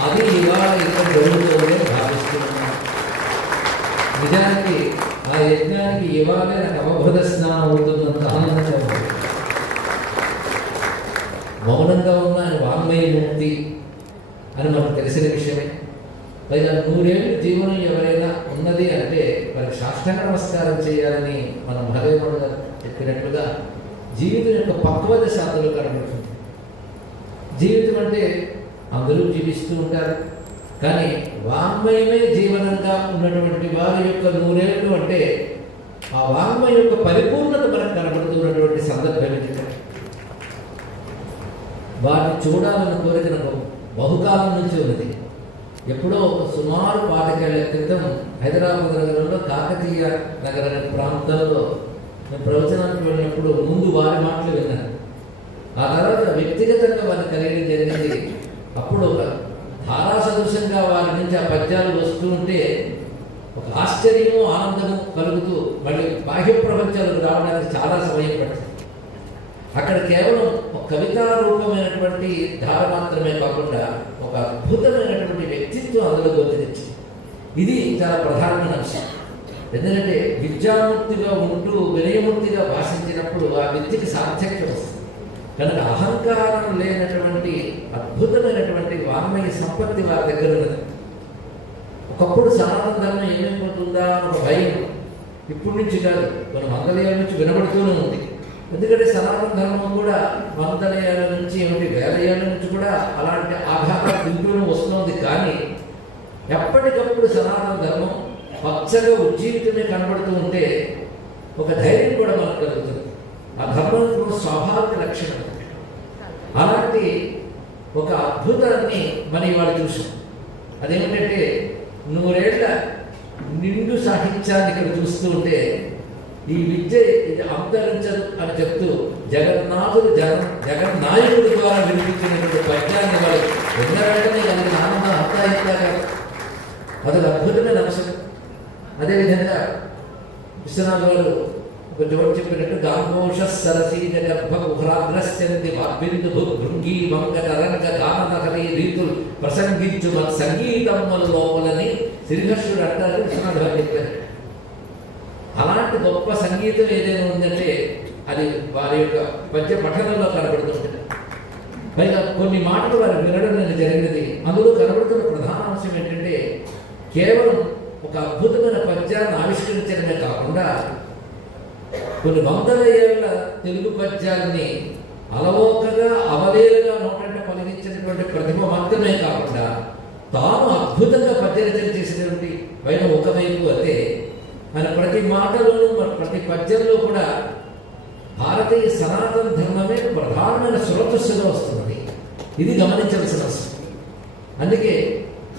అది ఇవాళ ఇక్కడ జరుగుతుందని భావిస్తున్నాను. నిజానికి ఆ యజ్ఞానికి ఇవాళే నాకు అవబోధ స్నానం అవుతుందంత ఆనందంగా ఉంది. మౌనంగా ఉన్న ఆయన వాంగ్మయమూర్తి అని మనకు తెలిసిన విషయమే. పైగా 100 ఏళ్ళు జీవనం ఎవరైనా ఉన్నది అంటే వారికి సాష్టాంగ నమస్కారం చేయాలని మన మహదేవుడు గారు చెప్పినట్లుగా జీవితం యొక్క పక్వత శాతంలో కనబడుతుంది. జీవితం అంటే అందరూ జీవిస్తూ ఉంటారు, కానీ వాంగ్మయమే జీవనంగా ఉన్నటువంటి వారి యొక్క 100 ఏళ్ళు అంటే ఆ వాంగ్మయం యొక్క పరిపూర్ణత మనకు కనబడుతున్నటువంటి సందర్భం ఇది. వారిని చూడాలన్న కోరిక నాకు బహుకాలం నుంచి ఉన్నది. ఎప్పుడో సుమారు 25 ఏళ్ల క్రితం హైదరాబాద్ నగరంలో కాకతీయ నగర ప్రాంతంలో నేను ప్రవచనానికి వెళ్ళినప్పుడు ముందు వారి మాటలు విన్నాను. ఆ తర్వాత వ్యక్తిగతంగా వారిని కలిగడం జరిగింది. అప్పుడు ఒక ధారాసదృశంగా వారి నుంచి ఆ పద్యాలు వస్తూ ఉంటే ఒక ఆశ్చర్యము ఆనందము కలుగుతూ మళ్ళీ బాహ్య ప్రపంచాలకు రావడానికి చాలా సమయం పడుతుంది. అక్కడ కేవలం ఒక కవితా రూపమైనటువంటి ధార మాత్రమే కాకుండా ఒక అద్భుతమైనటువంటి వ్యక్తిత్వం అందులో గోచరించింది. ఇది చాలా ప్రధానమైన అంశం. ఎందుకంటే విద్యామూర్తిగా ఉంటూ వినయమూర్తిగా భాషించినప్పుడు ఆ వ్యక్తికి సార్థక్యం వస్తుంది. కనుక అహంకారం లేనటువంటి అద్భుతమైనటువంటి వాంగ్మయ సంపత్తి వారి దగ్గర ఉన్నది. ఒకప్పుడు సనాతన ధర్మం ఏమైపోతుందా అని ఒక భయం ఇప్పటి నుంచి కాదు, కొన్ని 100 ఏళ్ళ నుంచి వినబడుతూనే ఉంది. ఎందుకంటే సనాతన ధర్మం కూడా 100 ఏళ్ళ నుంచి 1000 ఏళ్ళ నుంచి కూడా అలాంటి ఆఘాతాలు తింటూనే వస్తుంది. కానీ ఎప్పటికప్పుడు సనాతన ధర్మం పచ్చగా ఉజ్జీవితమే కనబడుతూ ఉంటే ఒక ధైర్యం కూడా మనకు కలుగుతుంది. ఆ ధర్మం కూడా స్వాభావిక లక్షణం. అలాంటి ఒక అద్భుతాన్ని మనం ఇవాళ చూసాం. అదేమిటంటే 100 ఏళ్ల నిండు సాహిత్యాన్ని ఇక్కడ చూస్తూ ఉంటే ఈ విద్య ఇది అంతరించదు అని చెప్తూ జగన్నాథుడు జగన్నాయకుడి ద్వారా వినిపించినటువంటి పద్యాన్ని వాళ్ళు విన్న వెంటనే కలిగిన ఆనందం అంతా ఇస్తాగా అదొక అద్భుతమైన అంశం. అదేవిధంగా విశ్వనాథ్ గారు ఒక జోడు చెప్పినట్టు గాంఘోష సరసీజ గర్భ కుహరాగ్రస్యంది వాగ్బిందు భృంగి వంగ తరంగ గానహరి రీతులు ప్రసంగించు మన సంగీతం లోపలని శ్రీహర్షుడు అంటారు. విశ్వనాథ్ గారు చెప్పారు. అలాంటి గొప్ప సంగీతం ఏదైనా ఉందంటే అది వారి యొక్క పద్య పఠనంలో కనబడుతుంటుంది. పైగా కొన్ని మాటలు వారు వినడం అనేది జరిగినది. అందులో కనబడుతున్న ప్రధాన అంశం ఏంటంటే కేవలం ఒక అద్భుతమైన పద్యాన్ని ఆవిష్కరించడమే కాకుండా కొన్ని వందల ఏళ్ల తెలుగు పద్యాన్ని అలవోకగా అవలేలుగా నోటంట పలిగించినటువంటి ప్రతిభ మాత్రమే కాకుండా తాను అద్భుతంగా పద్యరచన చేసినటువంటి పైన ఒకవైపు అయితే మన ప్రతి మాటలోనూ మన ప్రతి పద్యంలో కూడా భారతీయ సనాతన ధర్మమే ప్రధానమైన స్రోతస్సుగా వస్తున్నది. ఇది గమనించవలసిన అవసరం. అందుకే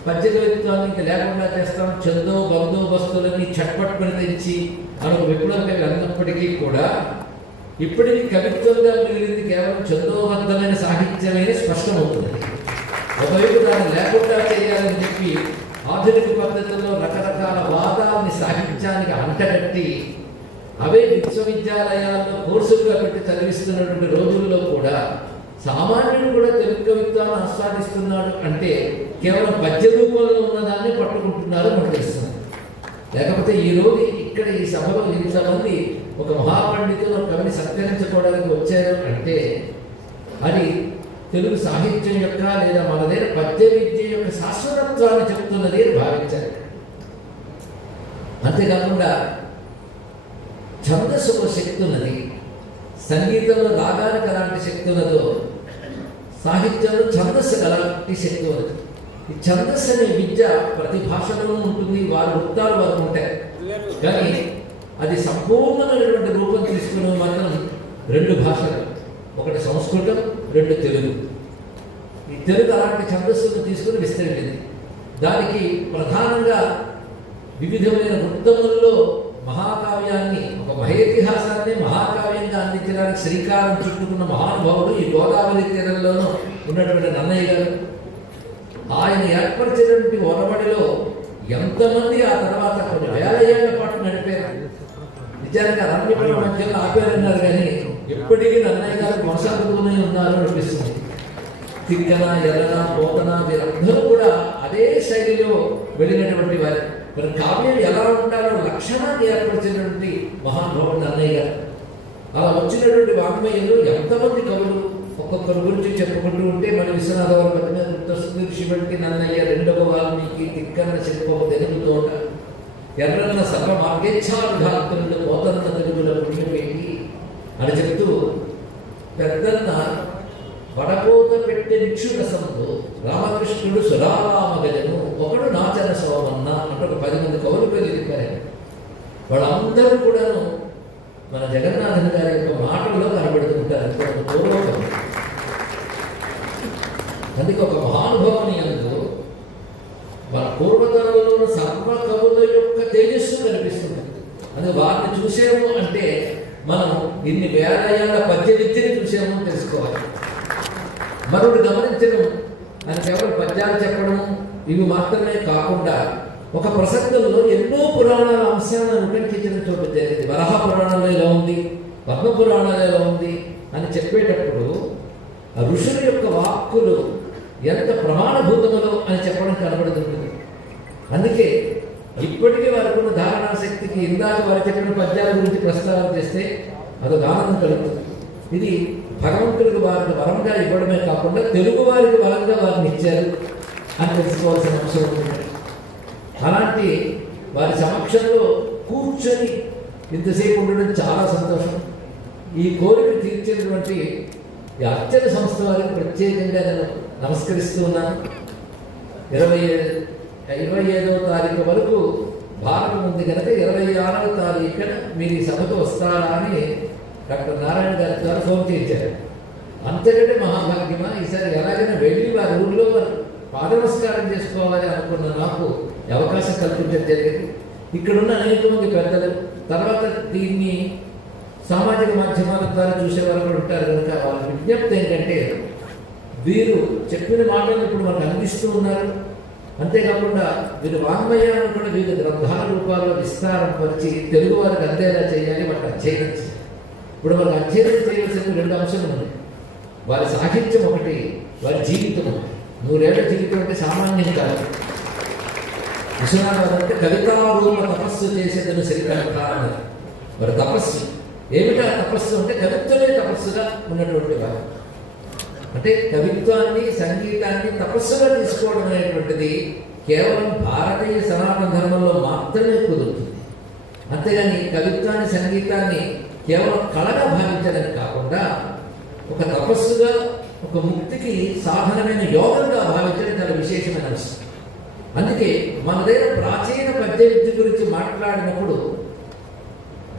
పద్య కవిత్వాన్ని ఇంకా లేకుండా చేస్తాం, చందో బందోబస్తులన్నీ చట్పట్టుకుని తెచ్చి మనకు విప్లవ కవి అన్నప్పటికీ కూడా ఇప్పటికీ కవిత్వంగా మిగిలింది కేవలం చందోబద్ధమైన సాహిత్యమే స్పష్టమవుతుంది. ఒకవైపు దాన్ని లేకుండా చేయాలని చెప్పి ఆధునిక పద్ధతుల్లో రకరకాల వాదాలని సాహిత్యానికి అంటగట్టి అవే విశ్వవిద్యాలయాల్లో కోర్సులుగా పెట్టి చదివిస్తున్నటువంటి రోజుల్లో కూడా సామాన్యుడు కూడా తెలుగు కవిత్వాన్ని ఆస్వాదిస్తున్నాడు అంటే కేవలం పద్య రూపంలో ఉన్నదాన్ని పట్టుకుంటున్నారో మనకు తెలుస్తుంది. లేకపోతే ఈ రోజు ఇక్కడ ఈ సభలో ఇంతమంది ఒక మహాపండితులు ఒక కవిని సత్కరించుకోవడానికి వచ్చారు అంటే అది తెలుగు సాహిత్యం యొక్క లేదా మనదైన పద్య విద్య యొక్క శాశ్వతత్వాన్ని చెప్తున్నది అని భావించారు. అంతేకాకుండా ఛందస్సుకు శక్తి ఉన్నది. సంగీతంలో రాగానికి అలాంటి శక్తి ఉన్నదో సాహిత్యంలో ఛందస్సు అలాంటి శక్తి ఉన్నది. ఈ ఛందస్సు అనే విద్య ప్రతి భాషలోనూ ఉంటుంది, వారి వృత్తాలు వారికి ఉంటాయి. కానీ అది సంపూర్ణమైనటువంటి రూపం తీసుకునే మాత్రం రెండు భాషలు, ఒకటి సంస్కృతం, రెండు తెలుగు. ఈ తెలుగు అలాంటి ఛందస్సును తీసుకుని విస్తరించింది. దానికి ప్రధానంగా వివిధమైన వృత్తముల్లో మహాకావ్యాన్ని ఒక మహేతిహాసాన్ని మహాకావ్యంగా అందించడానికి శ్రీకారం చుట్టుకున్న మహానుభావుడు ఈ గోదావరి తీరంలోనూ ఉన్నటువంటి నన్నయ్య గారు. ఆయన ఏర్పరిచినటువంటి ఒరబడిలో ఎంతమంది ఆ తర్వాత కొన్ని వేల ఏళ్ల పాటు నడిపారు. నిజానికి అరణ్యపుర మధ్యలో ఆపారన్నారు కానీ ఎప్పటికీ నన్నయ్య గారు కొనసాగుతూనే ఉన్నారు అనిపిస్తుంది. తిక్కన, ఎర్రన, పోతన వీరందరూ కూడా అదే శైలిలో వెళ్ళినటువంటి వారు. మరి కావ్యం ఎలా ఉండాలో లక్షణాన్ని ఏర్పరిచినటువంటి మహానుభావుడు నన్నయ్య గారు. అలా వచ్చినటువంటి వాగ్మయంలో ఎంతమంది కవులు ఒక్కొక్కరి గురించి చెప్పుకుంటూ ఉంటే మన విశ్వనాథవారి పది మీద సుదీర్షి బట్టి నన్నయ్య, రెండవ వాల్మీకి, తిక్కన్న శిల్పము తెలుగు తోట, ఎర్రన్న సర్వ మార్గేచ్ఛాభిధాత్రులు, పోతన్న తెలుగుల పుణ్యమేటి అని చెప్తూ పెద్దన్న వడపోత పెట్టే నిక్షురసంతో రామకృష్ణుడు సురారామగజను ఒకడు నాచన సోమన్న అంటే ఒక 10 మంది కవులు పేరు చెప్పారు. వాళ్ళందరూ కూడాను మన జగన్నాథన్ గారి యొక్క మాటల్లో కనబడుతుంటారు. అందుకే ఒక మహానుభావుని అందు మన పూర్వతరంలో ఉన్న సర్వ కవుల యొక్క తేజస్సు కనిపిస్తుంది. అది వారిని చూసేము అంటే మనం ఇన్ని వేల ఏళ్ల పద్య విద్యని చూసేమో తెలుసుకోవాలి. మరొకటి గమనించడం, ఆయన కేవలం పద్యాలు చెప్పడం ఇవి మాత్రమే కాకుండా ఒక ప్రసక్తంలో ఎన్నో పురాణాల అంశాలను ఉటంకించడం చోటు జరిగింది. వరాహ పురాణంలో ఎలా ఉంది, పద్మ పురాణంలో ఎలా ఉంది అని చెప్పేటప్పుడు ఆ ఋషుల యొక్క వాక్కులు ఎంత ప్రమాణభూతములో అని చెప్పడం కనబడుతుంటుంది. అందుకే ఇప్పటికీ వారికి ఉన్న ధారణా శక్తికి ఇందాక వారు చెప్పిన పద్యాల గురించి ప్రస్తావన చేస్తే అదొక ఆనందం కలుగుతుంది. ఇది భగవంతుడికి వారికి వరంగా ఇవ్వడమే కాకుండా తెలుగు వారికి వరంగా వారిని ఇచ్చారు అని తెలుసుకోవాల్సిన అవసరం ఉంటుంది. అలాంటి వారి సమక్షంలో కూర్చొని ఇంతసేపు ఉండడం చాలా సంతోషం. ఈ కోరిక తీర్చేటువంటి ఈ అర్చన సంస్థ వారికి ప్రత్యేకంగా నేను నమస్కరిస్తూ ఉన్నాను. 25వ తారీఖు వరకు భారతం ఉంది కనుక 26వ తారీఖున మీరు ఈ సభకు వస్తారా అని డాక్టర్ నారాయణ గారి ద్వారా ఫోన్ చేయించారు. అంతకంటే మహాభాగ్యమా, ఈసారి ఎలాగైనా వెళ్ళి వారి ఊళ్ళో వారు పాద నమస్కారం చేసుకోవాలి అనుకున్న నాకు అవకాశం కల్పించడం జరిగింది. ఇక్కడున్న అనేక మంది పెద్దలు తర్వాత దీన్ని సామాజిక మాధ్యమాల ద్వారా చూసేవారు కూడా ఉంటారు కనుక వాళ్ళ విజ్ఞప్తి ఏంటంటే వీరు చెప్పిన మాటలు ఇప్పుడు మనకు అందిస్తూ ఉన్నారు. అంతేకాకుండా వీరు వాంగ్మయాన్ని కూడా వివిధ గ్రంథాల రూపాల్లో విస్తారం పరిచి తెలుగు వారికి అందేలా చేయాలి, వాటిని అధ్యయనం చేయాలి. ఇప్పుడు మనకు అధ్యయనం చేయవలసిన 2 అంశాలు ఉన్నాయి. వారి సాహిత్యం ఒకటి, వారి జీవితం. 100 ఏళ్ల జీవితం అంటే సామాన్యం కాదు. విశ్వనాథ అంటే కవితారూప తపస్సు చేసేదని శ్రీకంఠ అన్నారు. వారి తపస్సు ఏమిటా తపస్సు అంటే కవిత్వమే తపస్సుగా ఉన్నటువంటి వారు. అంటే కవిత్వాన్ని సంగీతాన్ని తపస్సుగా తీసుకోవడం అనేటువంటిది కేవలం భారతీయ సనాతన ధర్మంలో మాత్రమే కుదురుతుంది. అంతేగాని కవిత్వాన్ని సంగీతాన్ని కేవలం కళగా భావించడం కాకుండా ఒక తపస్సుగా, ఒక ముక్తికి సాధనమైన యోగంగా భావించడం చాలా విశేషమైన అంశం. అందుకే మన దగ్గర ప్రాచీన పద్య విద్య గురించి మాట్లాడినప్పుడు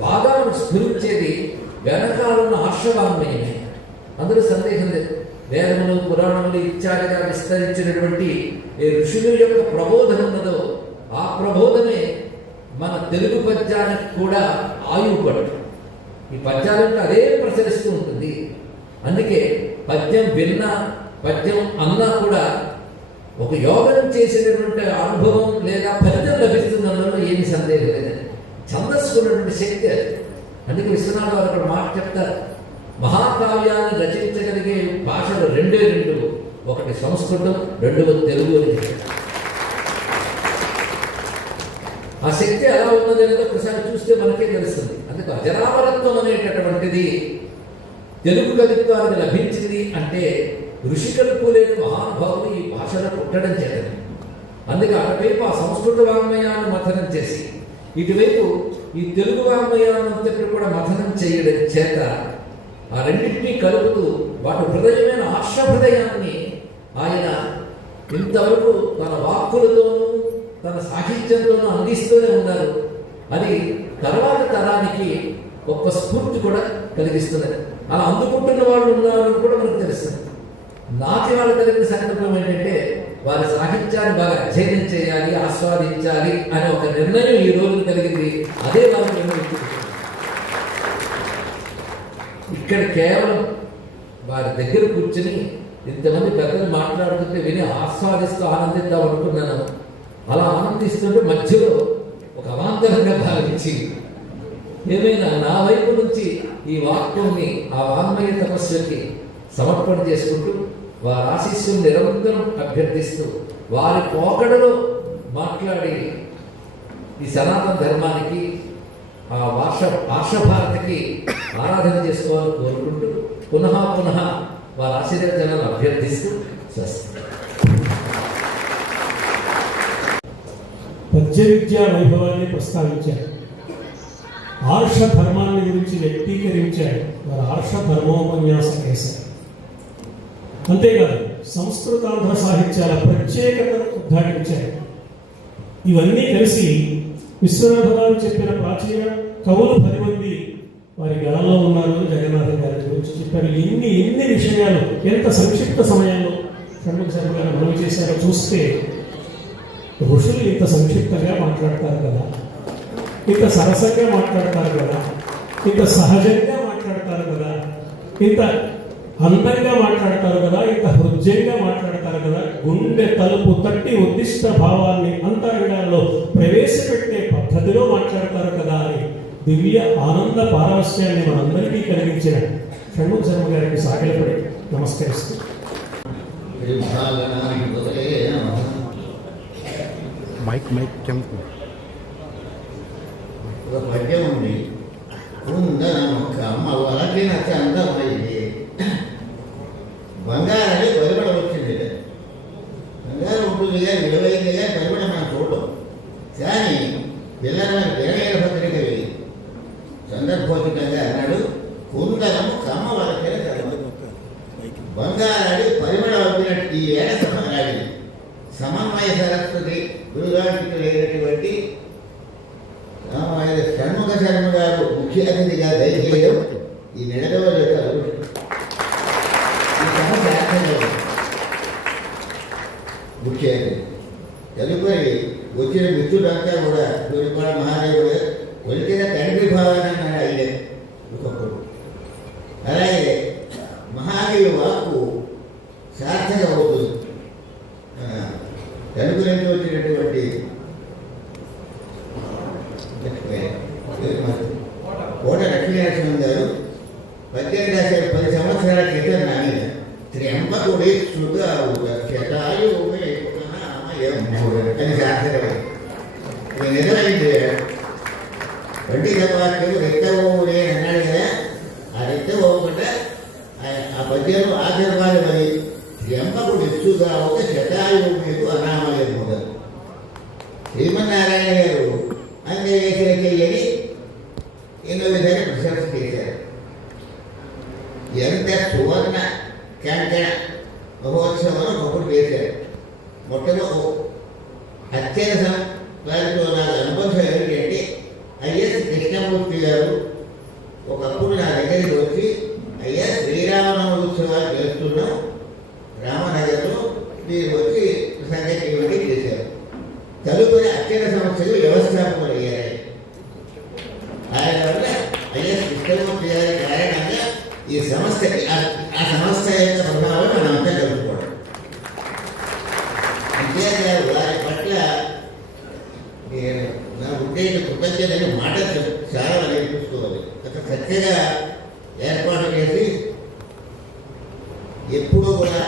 బాగా మనకు స్ఫురించేది వెనకాలన్న హర్షవాంగ్మయమే. అందులో సందేహం లేదు. వేదములు, పురాణములు ఇత్యాదిగా విస్తరించినటువంటి ఏ ఋషుల యొక్క ప్రబోధన ఉన్నదో ఆ ప్రబోధనే మన తెలుగు పద్యానికి కూడా ఆయువు పట్టు. ఈ పద్యాలకు అదే ప్రసరిస్తూ ఉంటుంది. అందుకే పద్యం విన్నా, పద్యం అన్నా కూడా ఒక యోగం చేసేటటువంటి అనుభవం లేదా ఫలితం లభిస్తుందన్నలో ఏమి సందేహం లేదండి. ఛందస్సుకున్నటువంటి శక్తి అది. అందుకే విశ్వనాథ్ వారు అక్కడ మాట చెప్తారు, మహాకావ్యాన్ని రచించగలిగే భాషలు రెండే రెండు, ఒకటి సంస్కృతం, రెండవది తెలుగు అని చెప్పారు. ఆ శక్తి ఎలా ఉన్నది అనేది ఒకసారి చూస్తే మనకే తెలుస్తుంది. అందుకు అజరామరత్వం అనేటటువంటిది తెలుగు కవిత్వానికి లభించింది అంటే ఋషికల్పు లేని మహానుభావులు ఈ భాషను పుట్టడం చేతనే. అందుకే అటువైపు ఆ సంస్కృత వాంగ్మయాన్ని మథనం చేసి ఇటువైపు ఈ తెలుగు వాంగ్మయాన్నంతటి కూడా మథనం చేయడం చేత ఆ రెండింటినీ కలుపుతూ వాటి హృదయమైన హర్షహృదయాన్ని ఆయన ఇంతవరకు తన వాక్కులతోనూ తన సాహిత్యంతోనూ అందిస్తూనే ఉన్నారు. అది తర్వాత తరానికి గొప్ప స్ఫూర్తి కూడా కలిగిస్తున్నది. అలా అందుకుంటున్న వాళ్ళు ఉన్నారని కూడా మనకు తెలుస్తుంది. నాటి వాళ్ళు కలిగిన సంకల్పం ఏంటంటే వారి సాహిత్యాన్ని బాగా అధ్యయనం చేయాలి, ఆస్వాదించాలి అనే ఒక నిర్ణయం ఈ రోజు కలిగింది. అదే వారు నిర్ణయించుకుంటున్నారు. ఇక్కడ కేవలం వారి దగ్గర కూర్చుని ఇంతమంది పెద్దలు మాట్లాడుతుంటే విని ఆస్వాదిస్తూ ఆనందిద్దాం అనుకున్నాను. అలా ఆనందిస్తుంటే మధ్యలో ఒక అవాంతరంగా భావించి ఏమైనా నా వైపు నుంచి ఈ వాక్యాన్ని ఆ వాంగ్మయ తపస్సుకి సమర్పణ చేసుకుంటూ వారి ఆశీస్సును నిరంతరం అభ్యర్థిస్తూ వారి పోకడలో మాట్లాడి ఈ సనాతన ధర్మానికి ఆ ఆర్షభారతికి ఆరాధన చేసుకోవాలని కోరుకుంటూ పునః పునః వారి ఆశీర్వచనాలను అభ్యర్థిస్తూ స్వస్తి. పద్య విద్యా వైభవాన్ని ప్రస్తావించారు. ఆర్ష ధర్మాన్ని గురించి వ్యక్తీకరించాడు. వారు ఆర్ష ధర్మోపన్యాసం చేశారు. అంతేకాదు సంస్కృతాంధ్ర సాహిత్యాల ప్రత్యేకతను ఉద్ఘాటించారు. ఇవన్నీ కలిసి విశ్వనాథ గారు చెప్పిన ప్రాచీన కవులు 10 మంది వారి గళంలో ఉన్నారు. జగన్నాథ గారి గురించి చెప్పారు. ఎన్ని విషయాలు ఎంత సంక్షిప్త సమయంలో షణ్ముఖ శర్మ గారు మనవి చేశారో చూస్తే ఋషులు ఇంత సంక్షిప్తంగా మాట్లాడతారు కదా, ఇంత సరసంగా మాట్లాడతారు కదా, ఇంత సహజంగా మాట్లాడతారు కదా, ఇంత అందంగా మాట్లాడతారు కదా, ఇంత హృదయంగా మాట్లాడతారు కదా, గుండె తలుపు తట్టి ఉద్దిష్ట భావాన్ని అంతరంగాల్లో ప్రవేశపెట్టే పద్ధతిలో మాట్లాడతారు కదా అని దివ్య ఆనంద పారవశ్యాన్ని మనందరికీ కలిగించిన షణ్ముఖ శర్మ గారికి సాగిలపడి నమస్కరిస్తూ మైక్ చెంపు ఒక పద్యం ఉంది. కుందనముక్క అమ్మ వలకి నచ్చ అందమైంది, బంగారాన్ని పరిమళ వచ్చింది. బంగారం ఉంటుంది కానీ విలువైంది కానీ పరిమళ మనం చూడడం. కానీ పిల్లల వేరేల పత్రికవి సందర్భోచితంగా అన్నాడు, కుందనము కమ్మ వలకే బంగారాన్ని పరిమళ వచ్చినట్టు ఈ ఏడ సమరాడి సమన్వయ సరస్వతి గురుగాంటికులైనటువంటి షణ్ముఖ శర్మ గారు ముఖ్య అతిథిగా దయచేయడం ఈ నిడదవ యొక్క ముఖ్య అతిథి. తదుపరి వచ్చిన మిత్రులంతా కూడా గురిపాడ మహాదేవుడు కొలిచిన తండ్రి భావాన్ని అయ్యే ఒకప్పుడు. అలాగే మహాదేవి వాక్కు సార్థకమవుతుంది. తెలుగు నుంచి వచ్చినటువంటి కోట లక్ష్మీనరసింహం గారు పద్యం రాశారు 10 సంవత్సరాల క్రితం. నాని త్ర్యంబకుడి శతాయు అని సార్థకమై ఇది నిజమైంది. వంటి వాక్యం రెక్కవోనే అన్నాడు కదా, ఆ రెక్కవోకుండా ఆ పద్యంలో ఆశీర్వాదం మరి త్ర్యంబకుడు ఇచ్చుగా ఒక శతాయువు మీకు అనామయం మొదలు. శ్రీమన్నారాయణ గారు అంగేసిన చెయ్యని ఎన్నో విధంగా రిసర్చ్ చేశారు. ఎంత సువర్ణ కంకణ మహోత్సవం ఒకటి చేశారు. మొట్టమొదటి అత్యవసర వారితో నాకు అనుబంధం ఏమిటంటే ఐఎస్ కృష్ణమూర్తి గారు ఒకప్పుడు నా దగ్గరికి వచ్చి అయ్యా శ్రీరామనవమి ఉత్సవాలు చేస్తున్నాం రామనగర్లో, మీరు వచ్చి సంగతి ఇవ్వండి చేశారు. తదుపరి అత్యంత సంస్థలు వ్యవస్థాపకులు అయ్యారు. ఆయన వల్ల ఐఎస్ కృష్ణమూర్తి గారి కారణంగా ఈ సంస్థకి ఆ సంస్థ యొక్క ప్రభావం మనంతా కలుపుకోవడం. విద్యార్థులు వారి పట్ల నా ఉండే కృతజ్ఞతని మాట చాలా నేర్పించుకోవాలి. అక్కడ చక్కగా ఏర్పాటు చేసి ఎప్పుడూ కూడా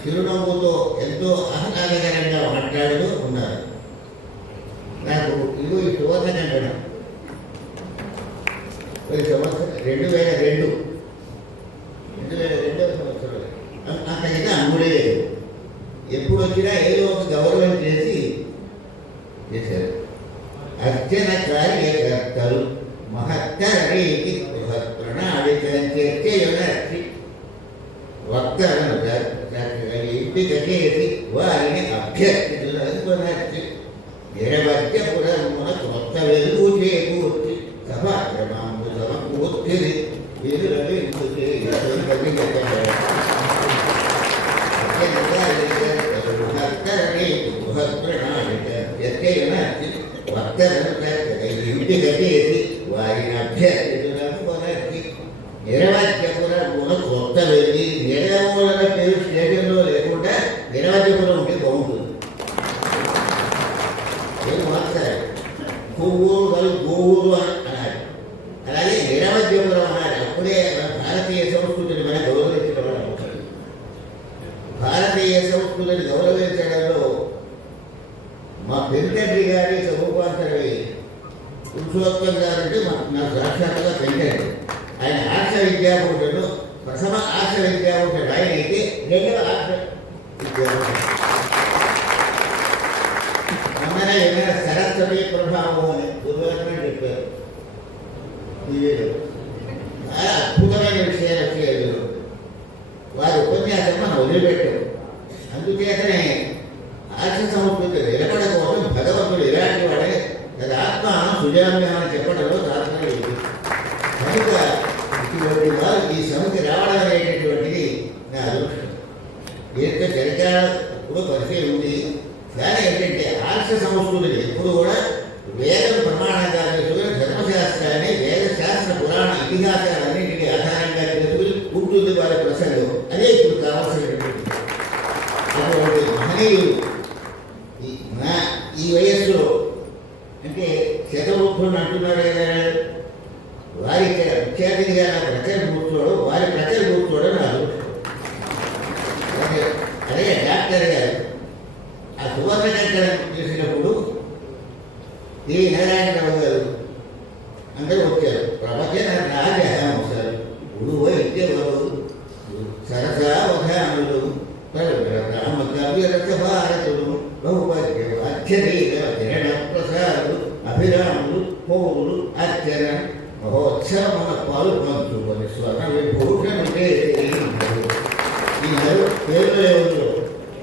చిరునవ్వుతో ఎంతో ఆహ్లాదకరంగా మాట్లాడుతూ ఉన్నారు. నాకు ఇది ఈ సువర్ణ కంకణం 2002 సంవత్సరం అంతకైనా అమ్ముడే లేదు. ఎప్పుడు వచ్చినా ఏదో ఒక గౌరవం చేశారు. అర్చన కార్యకర్తలు మహత్తరీకి ప్రణాళిక చర్చ వక్తలను ఎంపిక చేసి వారిని అభ్యర్థించి నిరవధ్యపురమున కొత్త వెలుగు చేకూర్చి సభాక్రమాంబు సమకూర్చి ఎంపిక చేసి వారిని అభ్యర్థితులకు కొనర్చి నిరవధ్యపురమున కొత్త వెళ్ళి నిరమూలన పేరు స్టేడియంలో లేకుండా నిరవధ్యపురం ఉంటే బాగుంటుంది. నేను మాట్లాడారు కొవ్వూరు గోవూరు అన్నారు, అలాగే నిరవధ్యపురం అన్నారు. అప్పుడే భారతీయ సంస్కృతిని మనం గౌరవించడం అవుతుంది. భారతీయ సంస్కృతిని గౌరవించడంలో మా పెంతండ్రి గారి చదువుపాంతరి పురుషోత్తం గారంటే నా సాక్షాత్తుగా పెంచండి. ఆయన ఆర్ష విద్యాభూషణుడు, ప్రథమ ఆర్ష విద్యాభూషణుడు ఆయన అయితే, రెండవ ఆర్ష విద్యాభూషణుడు. అమ్మనే ఏమైనా సరస్వతి ప్రభావం అని గురువారని చెప్పారు. చాలా అద్భుతమైన విషయాలు వచ్చేది. వారి ఉపన్యాసం మనం వదిలిపెట్టాం. అందుచేతనే ఆర్ష సంస్కృతి నిలబడ కోసం భగవంతుడు ఇలాంటి వాడే ఆత్మ సుజామ్యం అని చెప్పడంలో తాత్పర్యం లేదు. కనుక ఇటువంటి వారు ఈ సమితి రావడం అనేటటువంటిది నా అదృష్టం. దీంతో జనకాల పరిచయం ఉంది. కానీ ఏంటంటే ఆర్ష సంస్కృతిని ఎప్పుడు కూడా వేదం ప్రమాణంగా చేసుకుని ధర్మశాస్త్రాన్ని వేదశాస్త్ర పురాణ ఇతిహాసాలన్నింటినీ ఆధారంగా చేసుకుని ఉంటుంది వారి ప్రసంగం. అదే ఇప్పుడు కావాల్సినటువంటి అటువంటి మహనీయులు ఈ వయస్సులో అంటే శతవృద్ధులు అంటున్నాడు కదా, వారికి ముఖ్యాతిథిగా నా ప్రజలు కూర్చోవడం, వారి ప్రజలు కూర్చోవడం నా అదృష్టం. అదే డాక్టర్ గారు ఆ సువర్ణ కంకణం చేసినప్పుడు ఈ నారాయణరావు గారు అందరూ వచ్చారు. ప్రవచన రాజహం వస్తారు. గురువు ఇచ్చేవారు సరసావధానులు రామకవ్యరథ భారతులు బహుభాగ్యవాధ్యరీరణ ప్రసాదులు అభిరాములు పౌరులు అర్చన మహోత్సవమున పాల్పంచుకొని స్వర్ణ విభూషణుడే ఈ పేర్లు ఎవరు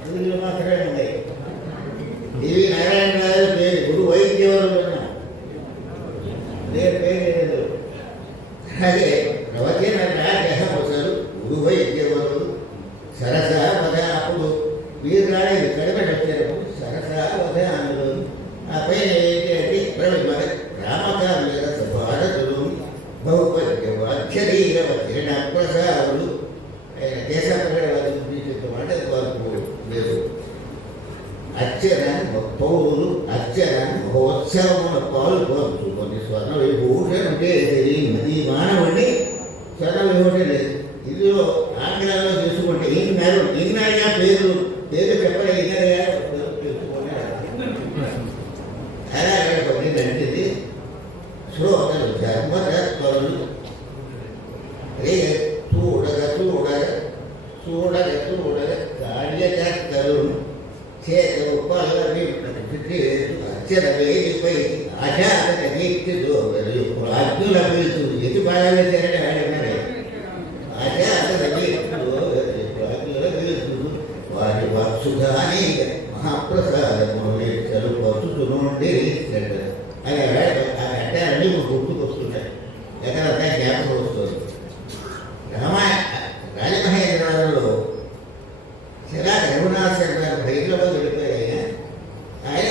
అందులో మాత్రమే ఉన్నాయి. ఇవి నారాయణ గారు పేరు గురు వైద్యవరు అదే పేరు. అలాగే ప్రవచన రాజహంసలు గురు వైద్యవరు సరసావధ. అప్పుడు వీరు రాలేదు కడిపెట్టి వచ్చారు సరసావధానులు. ఆ పైన ఏంటంటే ప్రవిమల రామకావ్య భారతులు బహుపద్యవాధ్యరీరవచన ప్రసాదులు. దేశప్రవాది మాట వారు లేదు. అర్చన పౌరులు అర్చన మహోత్సవమున పాల్పంచుకొని స్వర్ణ విభూషణ చేసి ఈ మానవుడిని స్వర్ణ విభూషణ లేదు. ఇందులో ఆంగ్లంలో చూసుకుంటే ఇన్నాయిగా పేరు చెప్పలే ఇన్నగా అలాగే నడిచింది. శ్రోతలు ధర్మతత్వరులు చూడగ కార్యకర్తలు చేతలు పల్లవి అత్యధికపై ఆచారతీర్చుతూ అగ్నుల పిలుచు ఎటు బాగా వేశారంటే ఆయన ఆచారతీర్చుతూ అగ్నుల పిలుచు వారి వత్సుధాని మహాప్రసాదము చదువు నుండి అని అన్నీ గుర్తుకొస్తున్నాయి. ఎక్కడంతా జ్ఞాపకం వస్తుంది. రాజమహేంద్రవరంలో శిలా రఘునాథ్ శర్మ గారు హైదరాబాద్ వెళ్ళిపోయాయి. ఆయన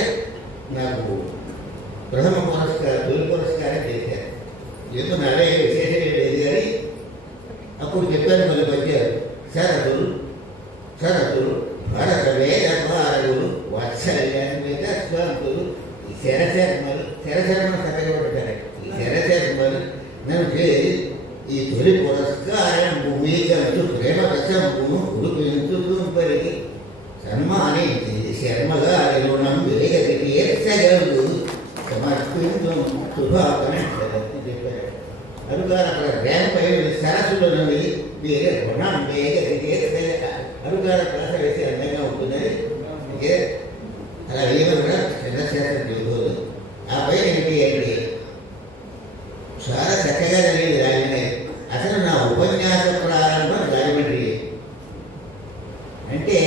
నాకు ప్రథమ పురస్కారం తొలి పురస్కారం చేశారు. ఎందుకు నడే విశేషం లేదు కానీ అప్పుడు చెప్పారు మళ్ళీ వచ్చారు. శరతులు భారత వేద భారతులు వాత్సల్యాన్విత స్వాంతులు ఈ శరశర్మలు చక్కగా ఉంటారు. ఈ శరశర్మలు నన్ను చేసి ఈ తొలి పురస్కారం భూమికలు ప్రేమ రసంపును ఉడిపించుపరికి సన్మానించి శర్మగా రుణం వేగతికి ఎచ్చగలు సమర్పించు శుభాకాంక్షలు చెప్పారు. అరుగారు అక్కడ ర్యాంప్ అయిన సరస్సులోని మీరు రుణం వేగతికి అరుగారు ప్రాస వేసి అందంగా ఉంటుందని అలా ఏమని కూడా చంద్రశేఖర్ తెలుసుకోదు. ఆ పైన ఏంటి చాలా చక్కగా జరిగింది రాజమండ్రి. అసలు నా ఉపన్యాస ప్రారంభం రాజమండ్రి. అంటే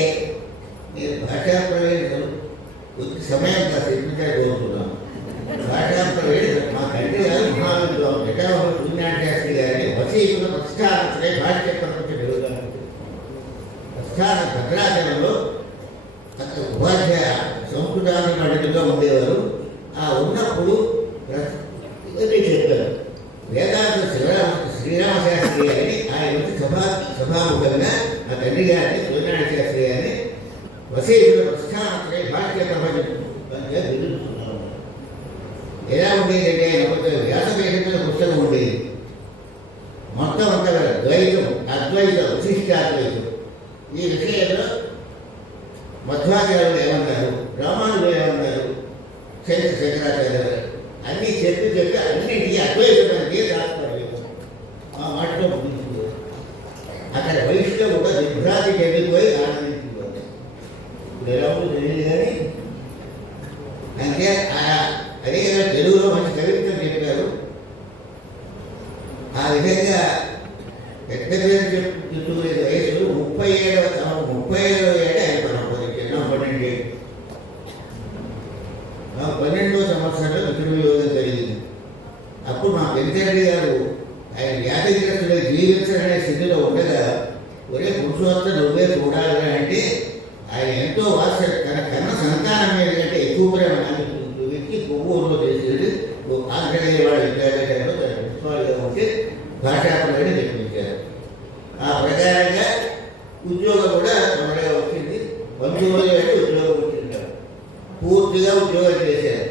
నేను భాషా ప్రవేశం కొద్ది సమయం కాస్త కోరుతున్నాను. భాషా ప్రవేశం మా తండ్రి గారు మహావిద్వాం పిఠాపురం సూర్యనారాయణ గారిని వసీకుల ప్రస్థానమే భాష్య ప్రపంచ జరుగుతాను. ప్రస్థాన భద్రాచలంలో ఉపాధ్యాయ సంస్కృతాన్ని పండితులుగా ఉండేవారు. ఆ ఉన్నప్పుడు చెప్పారు వేదాంత శ్రీరామశాస్త్రి గారిని ఆయన సభాముఖంగా ఆ తండ్రి గారిని సూర్యనారాయణ శాస్త్రి గారిని వసీకుల ప్రస్థానమే భాష్య ప్రపంచంగా బిరుదుతున్నాను. ఎలా ఉండేది అంటే ఆయన వ్యాసవేద పుస్తకం ఉండేది. మొత్తం అంతా ద్వైతం అద్వైతం విశిష్టాద్వైతం. ఈ విషయంలో మధ్వాచార్యులు ఏమన్నారు, రామానుజులు ఏమన్నారు, శంకరాచార్య అన్నీ చెప్పి అన్నింటికి అద్వైతానికి తాత్పర్యం ఆ మాటలో ముగించుకోవాలి. అక్కడ వయసులో కూడా దిగ్భ్రాంతి చెందిపోయి ఆనందించుకోవాలి. ఇప్పుడు ఎలా ఉందో తెలియదు కానీ అంటే అదే తెలుగులో మంచి కవిత్వం చెప్పారు. ఆ విధంగా పెద్ద పేరు చుట్టూ వయసు 37వ ఏట అయిపోయినా 12వ సంవత్సరంలో విద్రోహయోగం జరిగింది. అప్పుడు మా వెంకటరెడ్డి గారు ఆయన వ్యాధిగ్రస్తులు జీవించాలనే స్థితిలో ఉండగా ఒరే పురుషోత్తం నువ్వే చూడాలి అంటే ఆయన ఎంతో తన కన్న సంతానం మీద కంటే ఎక్కువ ప్రేమ వ్యక్తి కొవ్వూరులో చేసేది ఆంధ్రదేవాడ విద్యాలయంలో తన ప్రిన్సిపాల్గా ఉంటే భాషాపరులని నిర్మించారు. ఆ ప్రకారంగా ఉద్యోగం కూడా తమగా వచ్చింది. 19 ఏళ్ళు ఉద్యోగం వచ్చింటారు. పూర్తిగా ఉద్యోగం చేశారు.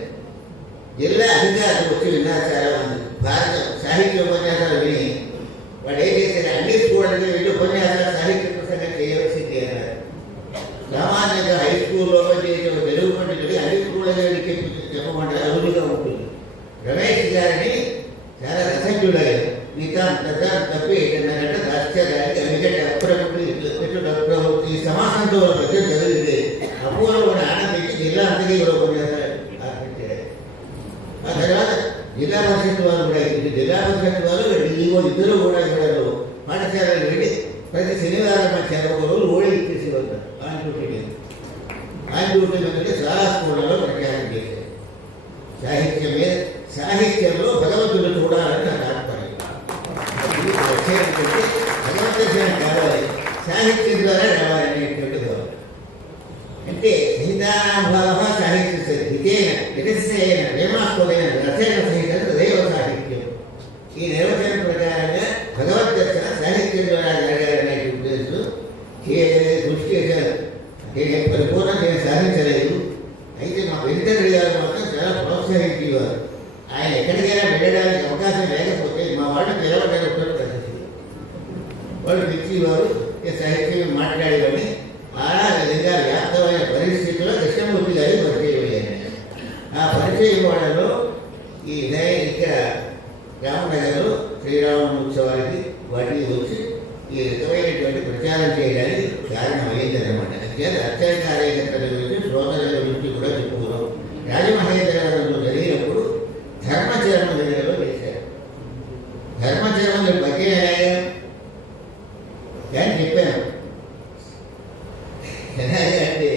జిల్లా అధికారులు వచ్చి విన్నారు చాలామంది. భారత సాహిత్య ఉపన్యాసాలు విని వాడు ఏం చేశారు, అన్ని స్కూళ్ళకి వెళ్ళి ఉపన్యాసాలు సాహిత్య ప్రసంగం చేయవలసింది అన్నారు. సామాన్యంగా హై స్కూల్లో చేసే తెలుగు పండితుడికి అన్ని స్కూళ్ళకి వెళ్ళి చెప్పమంటే అరుదుగా ఉంటుంది. రమేష్ గారిని చాలా రసజ్ఞుడయ్యారు. మిగతా తప్పి ఏంటంటే రాష్ట్రానికి ఎందుకంటే అప్రవృత్తి ఈ సమాసంతో పెద్ద చదివితే అపూర్వమైన ఆనందించి జిల్లా అంతకీ కూడా ఉపన్యాసాలు ఆర్పించారు. ఆ తర్వాత జిల్లా పరిషత్ వారు కూడా జిల్లా పరిషత్ వారు ఇద్దరు కూడా ఇక్కడ పాఠశాలలు వెళ్ళి ప్రతి శనివారం మధ్యాహ్నం ఒక రోజు ఓడి ఇచ్చేసి వస్తారు. ఆయన డ్యూటీ మీద చాలా స్కూళ్ళలో ప్రచారం చేశారు. సాహిత్యంలో భగవంతుడు చూడాలని నా తాత్పర్యం. భగవంతుడు కావాలి, సాహిత్యం ద్వారా రావాలనేటువంటి భావం. అంటే సహితాభావ సాహిత్య హితేన వికసేన ప్రేమాస్పదైన రచన సహితం దైవ సాహిత్యం. ఈ నిర్వచనం ప్రకారంగా భగవద్దర్శన సాహిత్యం ద్వారా జరగాలనే ఉద్దేశం దృష్టి అంటే పరిపూర్ణం నేను సాధించలేదు. అయితే మా వెంకటరెడ్డి గారు మాత్రం చాలా ప్రోత్సహించేవారు. ఆయన ఎక్కడికైనా వెళ్ళడానికి అవకాశం లేకపోతే మా వాళ్ళు నిలబడ్డారు వాళ్ళు తెచ్చేవారు. సాహిత్యం మాట్లాడేవాడిని. అలా విధంగా వ్యాప్తమైన పరిస్థితుల్లో కృష్ణమూర్తి గారి పరిచయం అయ్యాను. ఆ పరిచయం వాళ్ళలో ఈ ఇక్కడ రామనగర్లో శ్రీరామ ఉత్సవానికి వాటికి వచ్చి ఈ రకమైనటువంటి ప్రచారం చేయడానికి కారణం అయిందన్నమాట. అత్యంత అత్యాచార గురించి శ్రోతల గురించి కూడా చెప్పుకున్నాం. రాజమహేంద్ర ఎలాగంటే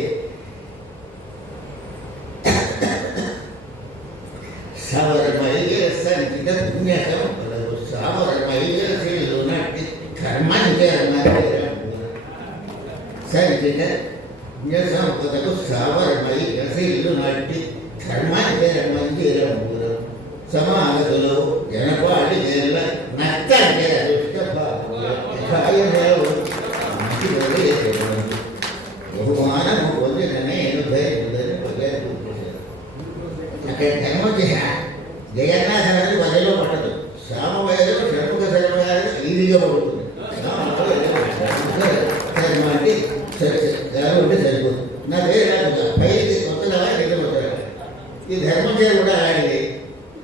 సవరమయ్య సంచిత పుణ్యతం పదవు సవరమయ్య శ్రీలు నాటి సంచిత పుణ్యసం పదకు సవరమయ్య శ్రీలు నాటి ధర్మాంతరమందిరమూరం సమాగతులు జనపాటి నేల నక్కంటే బహుమానము పొందిన నేను అక్కడ ధర్మజయ జగన్నాథాన్ని వదిలో పట్టదు సామవేదం షణ్ముఖ శర్మగారు ఈజీగా పడుతుంది అంటే ఉంటే సరిపోతుంది నా పేరు పైకి కొత్తగా నిలబడతారు ఈ ధర్మజయ కూడా ఆడింది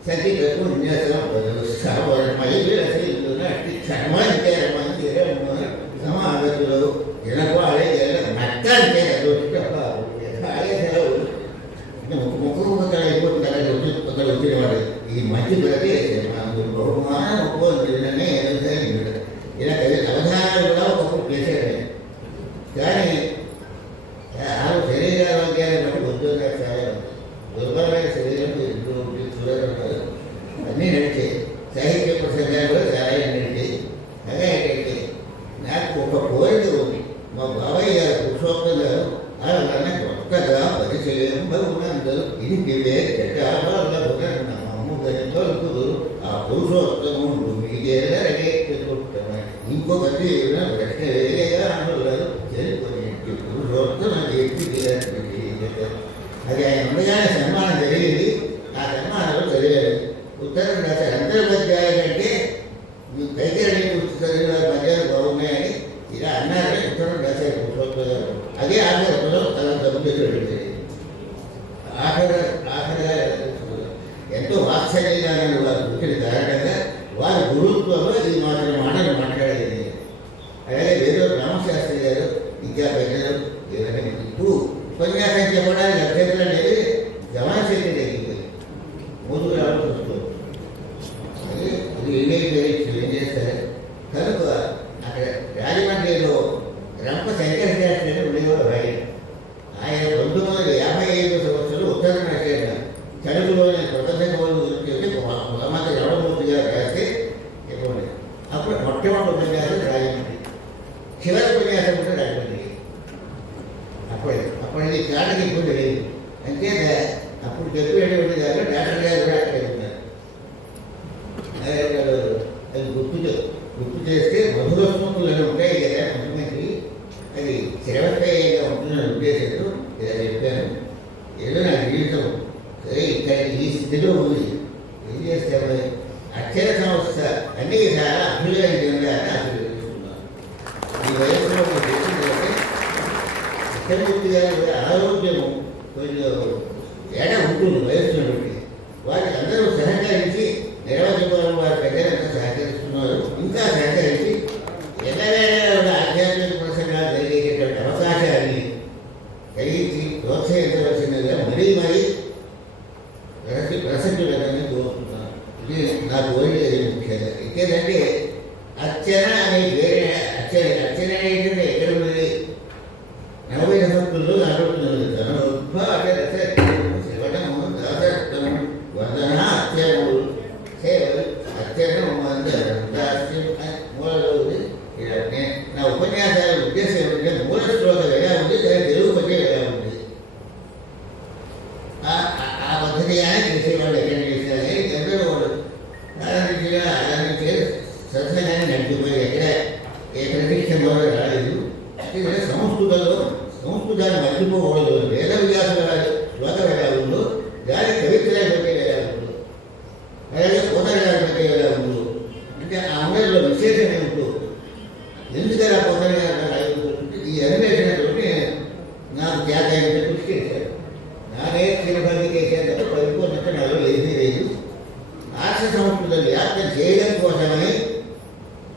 సంగీతకు విన్యాసం బదులు సమాగతులు జనపాడే నక్కంటే ముఖముఖ అయిపోతుంది ఒకరు వచ్చినవాడు ఈ మంచి ప్రదేశం బహుమానం ఒప్పుకుంటుందనే ఇలా అవధానాలు కూడా ఒకప్పుడు చేసేది కానీ ఆ శరీరారోగ్యాన్ని బట్టి వద్దు చాలా దుర్బలమైన శరీరం చూడాలి అన్నీ నడిచాయి సాహిత్య ప్రసంగాలు కూడా చాలా నడిచాయి అదే ఏంటంటే నాకు ఒక కోరిక ఉంది మా బాబాయ్ గారు పురుషోత్తం గారు వాళ్ళ కొత్తగా పరిచయం బహునందరూ ఇంటివే అమ్మగంతో ఆ పురుషోత్తము మీకేలా రెడీ చేసుకుంటామని ఇంకొకటి ప్రశ్న వేరేగా అంటున్నారు తెలుసుకొని పురుషోత్తం అది అది ఆయన ఉండగానే సన్మానం జరిగింది ఆ సన్మానంలో చదివారు ఉత్తరం రాశారు అంతర్పద్యాలు అంటే మీ కైతేరణి చదివిన పద్యాలు బాగున్నాయని ఇలా అన్నారని ఉత్తరం రాశారు పురుషోత్తం గారు అదే ఆఖరిలో తన డబ్బులు జరిగింది ఆఖరిగా ఎంతో వాత్సల్యంగా వారు పుట్టిన కారణంగా వారి గురుత్వంలో ఈ మాత్రం మాటలు మాట్లాడేది అలాగే వేరే రామశాస్త్రి గారు ఇంకా పెద్దలు ఇప్పుడు ఉపన్యాసం చెప్పడానికి అభ్యర్థులు అనేది గమనశక్తి తగ్గిపోయింది ముందు రావడం వస్తుంది అది ఏం చేస్తారు కనుక అక్కడ రాజమండ్రిలో రంప శంకర శాస్త్రి అని ఉండేవాడు ఆయన 1955 సంవత్సరంలో ఉత్తర నక్షత్ర చదువులోని ప్రపంచ గురించి మొహమ్మద్ రమణమూర్తి గారు రాస్తే చెప్పండి అప్పుడు మొట్టమొదటి ఉపన్యాసం రాజమండ్రి చివరి ఉపన్యాసం కూడా రాజమండ్రి అప్పటికి కాటకి ఇప్పుడు లేదు అంతేత అప్పుడు చెప్పేటువంటి దాంట్లో డాక్టర్ గారు కూడా అక్కడ ఉన్నారు అది గుర్తు చేస్తే మధుర స్మృతులు ఉంటాయి కదా మంచి అది శ్రవస్థాయిగా ఉంటుందని ఉద్దేశంతో ఇలా చెప్పాను ఏదో నా జీవితం సరే ఇక్కడ ఈ స్థితిలో ఉంది ఏం చేస్తాము అక్షర సంస్థ అన్ని చాలా అభ్యుదయంగా అభివృద్ధిస్తున్నాను ఈ వయసులో చేసిందంటే అక్షరమూర్తి గారి అనారోగ్యము కొంచెం తేడా ఉంటుంది వయస్సును బట్టి వారికి అందరూ సహకరించి నిర్వచనం వారి పెద్దలంతా సహకరిస్తున్నారు ఇంకా సహకరించి ఎన్నడైనా ఆధ్యాత్మిక ప్రసంగాలు జరిగేటటువంటి అవకాశాన్ని కలిగించి ప్రోత్సహించవలసినదిగా మరీ ప్రసంగులని కోరుతున్నాను. ఇది నా కోరిక ముఖ్యంగా ఇంకేంటంటే అర్చన అనే వేరే అర్చన అనేటువంటి ఎక్కడ ఉన్నది 40 దశకుల్లో అడుగుతున్నది శివటము దాసము వందన అర్చనము సేవలు అర్చనము మూలలో ఉంది. నా ఉపన్యాసాల ఉద్దేశం ఏమిటంటే మూల శ్లోకం ఎలా ఉంది దాని తెలుగు పద్యం ఎలా ఉంది ఆ పద్ధతిగానే చేసేవాళ్ళు ఎక్కడ చేసేది అందరూ ఆనందించే శ్రద్ధగానే నడిచిపోయి ఎక్కడ ఏ ప్రతిష్టంలో రాలేదు. సంస్కృతాన్ని మర్చిపోకూడదు. వేద విలాసం శ్లోకం ఎలా ఉందో దాని కవిత్రాలు పెట్టే ఎలా ఉందో అలాగే కోతరాలు పెట్టే ఎలా ఉందో అంటే ఆ అందరిలో విశేషం ఏమిటో ఎందుకలా కోతరాలు ఈ అన్వేషణతోటి నాకు చేత అయినంత కృషి చేశారు. నానే తిరుపతి చేసేందుకు పరిపూర్ణత నాలో ఏమీ లేదు. ఆర్ష సంస్కృత వ్యాప్తం చేయడం కోసమని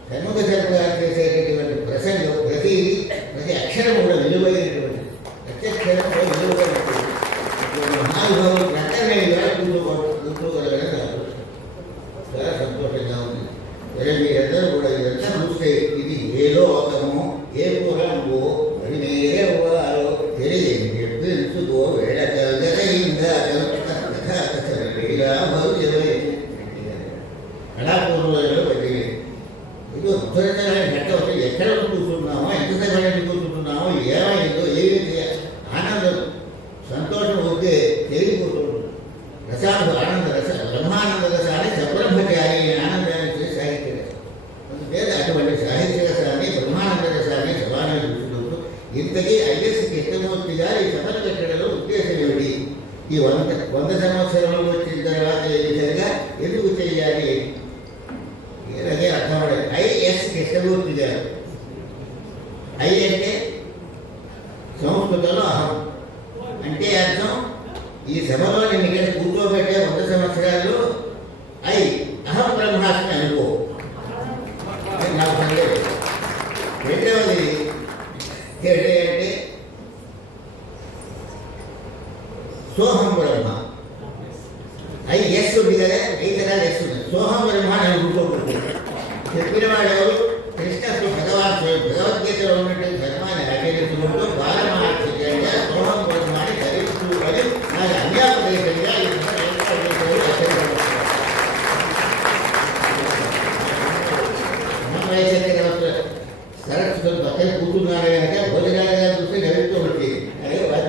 షణ్ముఖ శర్మగారు చేసేటటువంటి ప్రసంగం ప్రతి అక్షరం కూడా విలువైనటువంటి ప్రతి అక్షరం కూడా విలువైనటువంటి మహానుభావులు ప్రకటన కూర్చోగలగడం చాలా సంతోషంగా ఉంది. సరే మీరందరూ కూడా ఇదంతా చూస్తే ఇది ఏ లోకము ఏ పురాణమో మరి నేరే ఇంతకీ ఐఎస్ కృష్ణమూర్తి గారు ఈ సభను పెట్టడంలో ఉద్దేశం ఏమిటి? ఈ 100 సంవత్సరాలు వచ్చిన తర్వాత ఈ విధంగా ఎందుకు చేయాలి? ఇలాగే అర్థం పడదు. ఐఎస్ కృష్ణమూర్తి గారు, ఐ అంటే సంస్కృతంలో అహం అంటే అర్థం, ఈ సభలో నేను ఇక్కడ కూర్చోబెట్టే 100 సంవత్సరాల్లో అహం బ్రహ్మాస్మి అనుకో, నాకు సందేహం. రెండవది అంటే సోహం బ్రహ్మ. ఎస్ ఉంది కదా, కదా ఎస్ ఉంది. సోహం బ్రహ్మ అని అనుకోకూడదు. చెప్పిన వాడు ఎవరు? కృష్ణ భగవద్గీతలో ఉన్నటువంటి ధర్మాన్ని ఆచరించుకుంటూ బాలమార్చంగా సోహం బ్రహ్మ అని ధరిస్తూ అని నాకు అన్యాపదేశంగా సరస్సు పక్కన కూర్చున్నాడు కనుక భోజనాలుగా చూస్తే గడుపుతూ ఉంటుంది. అదే వారి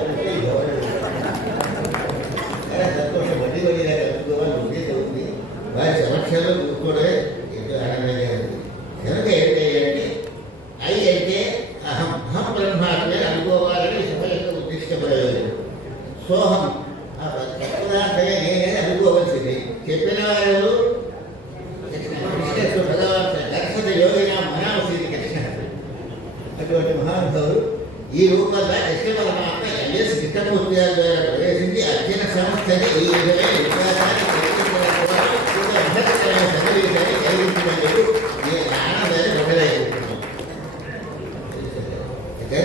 సంతోషం వడ్డీ వడ్డీగా కలుపుకోవాలి ఉండేది ఉంది. వారి సమక్షంలో కూర్చోవడమే ఎంతో ఆనందంగా ఉంది. కనుక ఏంటంటే ఐ అంటే అహం బ్రహ్మాత్మే అనుకోవాలని సభ యొక్క ఉద్దిష్ట ప్రయోజనం. సోహం ఆ పదార్థంగా నేనే అనుకోవలసింది. చెప్పిన వారు కృష్ణ భగవాన్ దర్శన యోగిన మనామసీది కృష్ణ. అటువంటి మహానుభావులు ఈ రూపంగా కృష్ణ పరమాత్మ ఎస్ కృష్ణమూర్తి గారి ద్వారా ప్రవేశించి అధ్యయన సంస్థని ఈ విధమైన విశ్వాసాన్ని సన్నివేశాన్ని కలిగించినందుకు నేను ఆనందాన్ని మొదలైపోతున్నాను.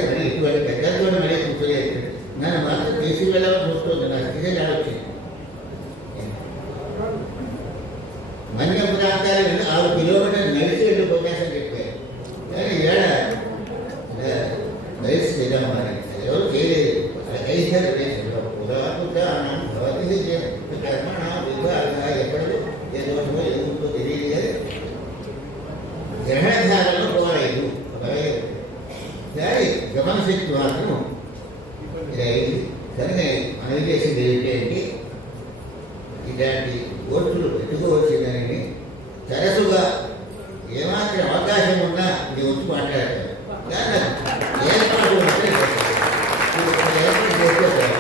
మరి ఇటువంటి పెద్దలతో మళ్ళీ కూర్చోలేదు. నన్ను మాత్రం తీసుకువెళ్ళాలని చూస్తుంది. నా స్థితి వచ్చింది. మన్య ప్రాంతాలు 6 కిలోమీటర్లు నడిచి వెళ్ళి ఉపన్యాసం చెప్పారు. కానీ ఏడ నడిచి చేద్దామని ఎవరు చేయలేదు. ఎక్కడో ఏ దోషమో ఎందుకో తెలియదు కానీ గ్రహణధారలో పోలేదు. కానీ గమనశక్తి మాత్రం ఇది అయింది. కనుక మనం చేసింది ఏంటంటే ఇలాంటి ఓట్లు పెట్టుకోవచ్చిందని తరచుగా ఏమాత్రం అవకాశం ఉన్నా ఇది వచ్చి మాట్లాడతారు. కానీ ఏర్పాటు ఉంటే ఏర్పాటు చేసుకోవాలి.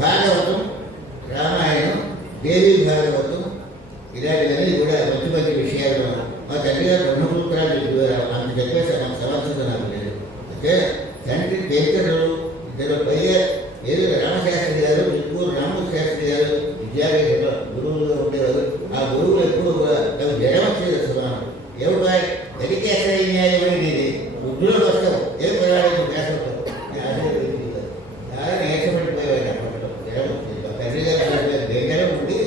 భాగవతం, రామాయణం, దేవీ భాగవతం ఇలాంటివన్నీ కూడా మంచి మంచి విషయాలు. మా తండ్రి గారు బ్రహ్మసూత్రాలు చెప్పేవారు. అంత చెప్పేసి మాకు సమర్థత నాకు లేదు. అంటే తండ్రి పేదలు ఇద్దరు పైగా ఏదో రామశాస్త్రి గారు, చిత్తూరు రామూర్ శాస్త్రి గారు విద్యావేశంలో గురువులుగా ఉండేవారు. ఆ గురువులు ఎప్పుడు జడం వచ్చేది. అసలు ఎవరు గడికి ఎక్కడ న్యాయం అనేది వృద్ధులకు వస్తాం. ఏం పర్వాలేదు చేస్తాం. చాలా నేర్చబడిపోయేవాడు అప్పట్లో. జడం వచ్చేది. తండ్రి గారు దగ్గర ఉండి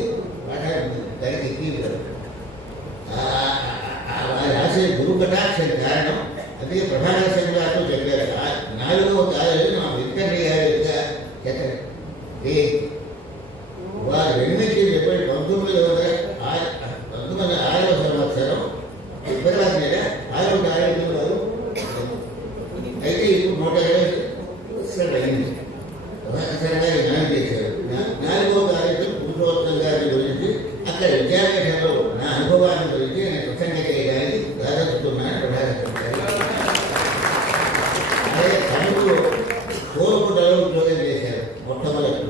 దానికి ఎక్కిపోయారు. రాసే గురు కటాక్షం కారణం అందుకే ప్రభాకర గారితో చెప్పారు. 4వ తారీఖు మా వెంకటయ్య గారి యొక్క వారు వెంకటయ్య చెప్పారు. 1906వ సంవత్సరం ఫిబ్రవరి నెల 6వ తారీఖు వారు అయితే ఇప్పుడు 120 అయింది. ప్రభాకర గారు జ్ఞానం చేశారు. 4వ తారీఖు పురుషోత్తం గారి గురించి అక్కడ విద్యావేశంలో నా అనుభవాన్ని గురించి నేను ప్రసంగం చేయడానికి ప్రారంభిస్తున్నాను. అదే తణుకులో కోరుకుంటలో ఉద్యోగం చేశారు మొట్టమొదటి.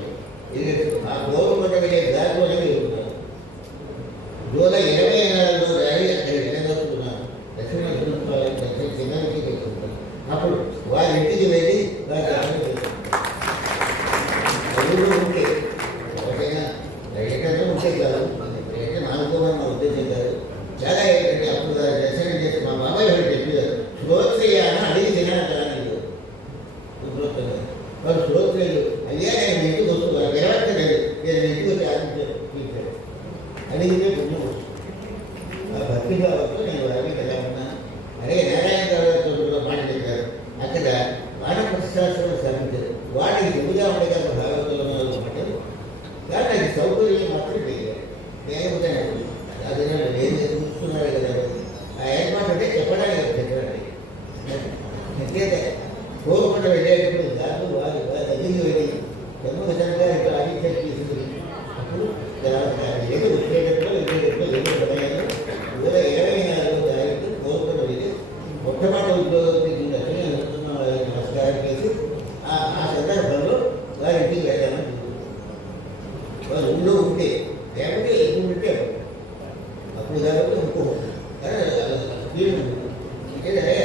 ఇది ఆ కోరుకుంట వెళ్ళే దారిలోనే వెళ్తున్నారు. జూలై 24లో దారి అక్కడ వెళ్ళగలుగుతున్నాను. దక్షిణ చిన్నకి వెళ్తున్నారు. అప్పుడు వారి ఇంటికి వెళ్ళి వారి ఉంటే ఎవరైనా ఎక్కడో ఉంటే కాదు. అయితే 4వ నా ఉద్దేశం కాదు. చాలా ఏంటంటే అప్పుడు దర్శనం చేసి మా బాబాయ్ వాడు చెప్పారు. శ్రోత్రయ్యాన అడిగి తినాలి. వాడు శ్రోత్రయ్యులు అయ్యా నేను ఇంటికి వస్తున్నాను. విరవట్టలేదు. నేను ఇంటికి వచ్చి ఆలోచించాను. అడిగితే పుణ్యం వస్తుంది. ఆ భక్తి భావంతో నేను వారికి ఎలా ఉన్నాను. అలాగే నారాయణ గారితో కూడా మాట చెప్పారు. అక్కడ వానప్రశాస్త్రం శ్రమించారు. వాటికి చెబుగా ఉండగా భాగవతంలో మాటలు కానీ అది సౌకర్యం మాత్రం తెలియాలి. లేకపోతే అదే నేను చూస్తున్నారు కదా. ఆ ఏర్పాటు అంటే చెప్పడానికి చెప్పడానికి నమస్కారం చేసి ఆ సందర్భంలో వారింటికి వెళ్ళామని వారు ఊళ్ళో ఉంటే లేకపోతే ఎక్కువ ఉంటే అప్పుడు కాబట్టి ఇంకో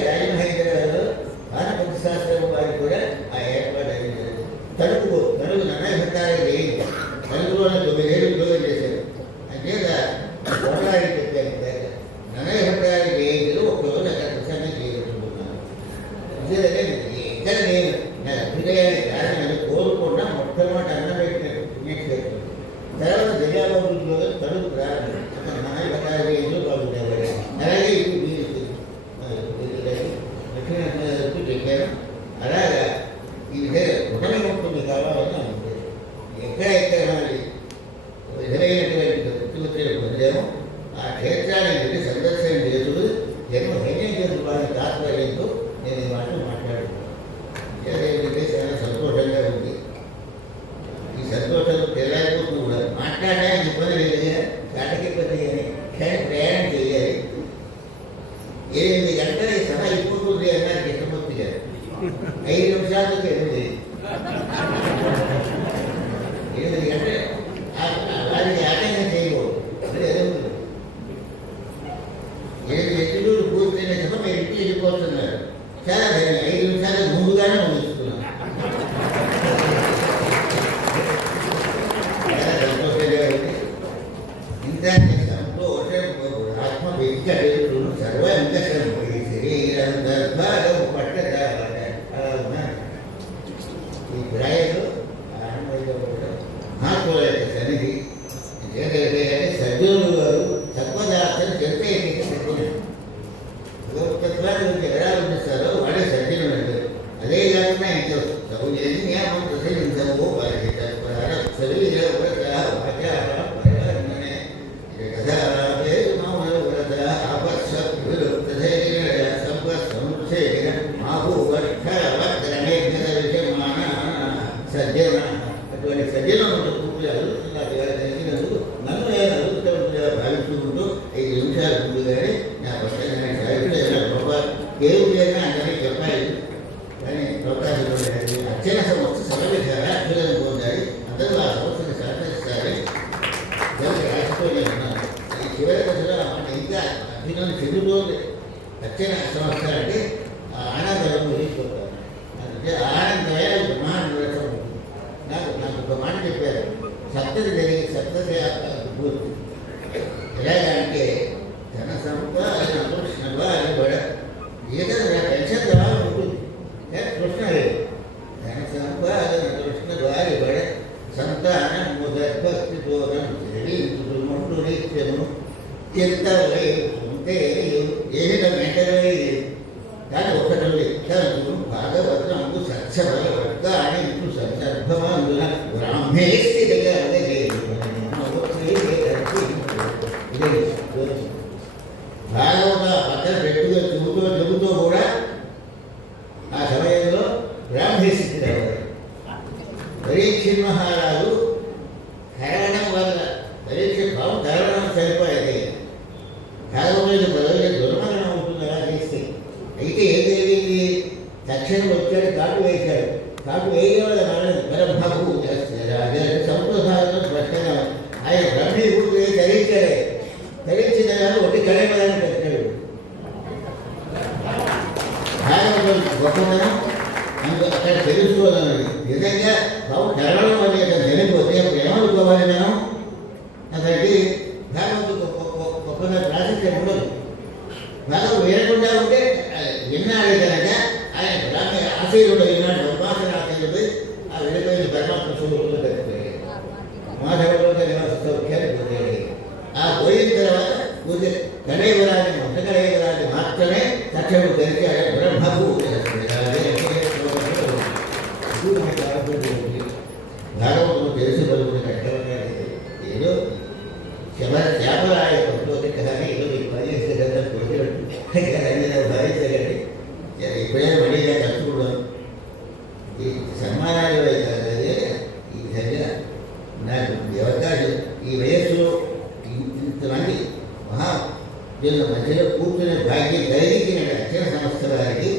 రాజమహేంద్రరావు ఆనపతి శాస్త్రం వారికి కూడా ఆ ఏర్పాటు అయింది. తణుకు నన్నభట్టాలు లేదు, తణుకులోనే 9 ఏళ్ళు ఉద్యోగం చేశారు. అంతేత కొట్లాడి చెప్పాను నన్నభట్టాలు లేదు, ఒక్కరోజు అక్కడ ప్రసంగం చేయగలుగుతున్నాను. ఇక్కడ నేను నా అభ్యుదయాన్ని కారణమని కోరుకున్నా మొట్టమొదటి అన్నం పెట్టిన పుణ్యక్షేత్రం. తర్వాత దర్యాబాబులో తణుకు ప్రారంభం అక్కడ నన్నభట్టాలు లేదు బాగుండేవాడు. అలాగే ఇప్పుడు చెప్పాను. అలాగా ఈ విధంగా కుటుంబ ముక్తులు కావాలని అనుకుంటుంది. ఎక్కడెక్కడ మనకి విధమైనటువంటి వృత్తివృత్తులు పొందామో ఆ క్షేత్రాన్ని వెళ్ళి సందర్శన చేస్తూ జన్మ ధైర్యం చేసుకోవాలని తాత్పర్యంతో నేను ఈ మాటలు మాట్లాడుతున్నాను. చాలా సంతోషంగా ఉంది. ఈ సంతోషంలో తెల్లారిపోతూ కూడా మాట్లాడడానికి ఇబ్బంది లేదు, చాటకి ఇబ్బంది కానీ కానీ ప్రయాణం చేయాలి. 8 గంటల సభ అయిపోతుంది అన్నారు కృష్ణమూర్తి గారు. 5 నిమిషాలతో 8 గంటలు వారికి ఆటంకం చేయకూడదు. అది అదవుతుంది. 8 వ్యక్తులు పూర్తయిన సభ మీరు ఇంటికి వెళ్ళిపోతున్నారు. చాలా 5 నిమిషాలు ముందుగానే ముగిస్తున్నాం. చాలా సంతోషంగా ఉంది. ఇంత ఆత్మ వెంకటేశ్వరుడు సర్వంకరం శరీరం దర్భాగం పట్టదాట ఈ ప్రాయలు మహాత్ముల యొక్క సన్నిధి సజ్జనులు వారు తత్వదార్థం చెప్తే తత్వాన్ని గురించి ఎలా ఉండిస్తారో వాడే సజ్జనులు అంటారు. అదే కాకుండా ఇంకా సౌజన్య నియామం ప్రసరించవు వారికి సజ్జన అటువంటి సజ్జనం తెలిసినందుకు నన్ను నేను అదుపుగా భావించుకుంటూ 5 నిమిషాలు ముందుగానే నా పక్కన దేవుడిగా అందరికీ చెప్పాలి. కానీ అవకాశం అత్యన సంస్థ సర్వవిధాల అభ్యుదయం పొందాలి. అందరూ ఆ సంస్థను సహకరిస్తారని దానికి రాసిపోయి ఉన్నాను. ఈ చివరి దశలో ఇంకా అభ్యుదయం చెందుతోంది. అత్యన సంస్థ అంటే ఆనందం గురించిపోతాను. అంటే ఆనందమే మహానురసం. నాకు ఒక మాట చెప్పారు, సప్తది జరిగి సప్తది పూర్తి ఎలాగంటే ధన సంపాదన కృష్ణగా అని కూడా ఏదైనా పెన్షన్ ద్వారా ఉంటుంది. కృష్ణ లేదు. ధన సంపాదన కృష్ణ ద్వారా కూడా సంతానం భక్తి దూరం ముందు నిత్యము ఎంత ఉంటే ఏది వెంటనే కానీ ఒకటి తను భాగవతము సత్సబల వర్గ అని ఇంటూ సందర్భమందున బ్రాహ్మే స్థితిగా భాగవత పక్కన పెట్టుగా చెబుతూ కూడా ఆ సమయంలో బ్రాహ్మీ స్థితి రావాలి. పరీక్ష మహారాజు కరవడం వల్ల పరీక్ష భావం కరవడం సరిపోయేది. భాగవతుడి పదవి దుర్మరణం అవుతుంది అలా చేస్తే. అయితే ఏదేది తక్షణం వచ్చాడు, కాటు వేశాడు. కాటు వేయడం వల్ల పరభాగు చేస్తారు. సంతోషాలను స్పష్టంగా ఆయన బ్రహ్మీ పూర్తి ధరించాడే. ధరించిన ఒకటి కళమని పెట్టాడు. భాగవతం గొప్పదనం అక్కడ తెలుసుకోవాలన్నది. నిజంగా బాబు కరవడం అనేది తెలియకపోతే అప్పుడు ఏమనుకోవాలి మనం? అక్కడికి భాగవతం గొప్పగా ప్రాశస్త్యం ఉండదు. భాగవతం వినకుండా ఉంటే విన్నాడే కనుక ఆయన బ్రాహ్మణ ఆశయుడు విన్నాడు. ఉపాసన ఆశయుడు ఆ వెళ్ళిపోయిన పరమాత్మ స్వరూపంలో కలిగిపోయాడు. మాధవులో నివాస సౌఖ్యాన్ని పొందాడు. ఆ పోయిన తర్వాత గణేవరాన్ని మొట్టగణేవరాన్ని మాత్రమే తక్షణం తెలిసాడు. బ్రహ్మకు భాగవతం తెలిసి పలుకుని ఏదో శాపరాయ పట్టుకోతే కానీ ఏదో మీకు పనిచేస్తే కదా కొడుకున్నట్టు భావించగండి. ఎప్పుడైనా మళ్ళీగా కట్టుకోవడం ఈ సన్మానాలు అదే ఈ విధంగా నాకు అవకాశం ఈ వయస్సులో ఇంతమంది మధ్యలో కూర్చునే భాగ్యం కలిగించిన అక్షర సంస్థ వారికి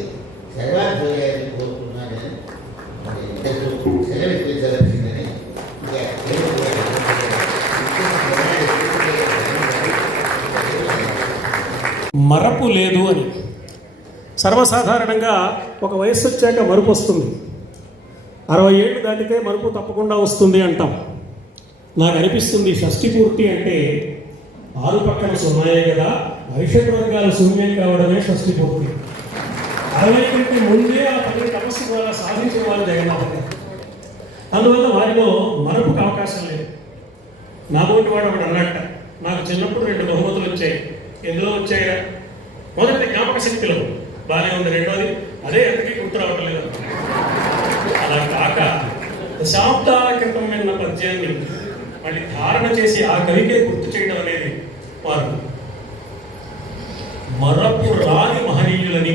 మరపు లేదు అని. సర్వసాధారణంగా ఒక వయస్సు వచ్చాక మరుపు వస్తుంది, 60 ఏళ్ళు దాటితే మరుపు తప్పకుండా వస్తుంది అంటాం. నాకు అనిపిస్తుంది షష్ఠి పూర్తి అంటే 6 పక్కన సున్నాయే కదా, భవిష్యత్ వర్గాలు శూన్యం కావడమే షష్ఠి పూర్తి. 60 కంటే ముందే ఆ పని తపస్సు ద్వారా సాధించిన వారు జగన్నాథం గారు. అందువల్ల వారిలో మరపుకు అవకాశం లేదు. నాబోటి వాడు ఒకటి అన్నట్ట, నాకు చిన్నప్పుడు 2 బహుమతులు వచ్చాయి. ఎందులో వచ్చాయా? మొదటి జ్ఞాపక శక్తిలో బాగానే ఉంది, రెండోది అదే ఎంతకీ గుర్తు రావటం లేదు. అలా కాక దశాబ్దాల క్రితం విన్న పద్యాన్ని మళ్ళీ ధారణ చేసి ఆ కవికే గుర్తు చేయడం అనేది వారు మరపు రాని మహనీయులని,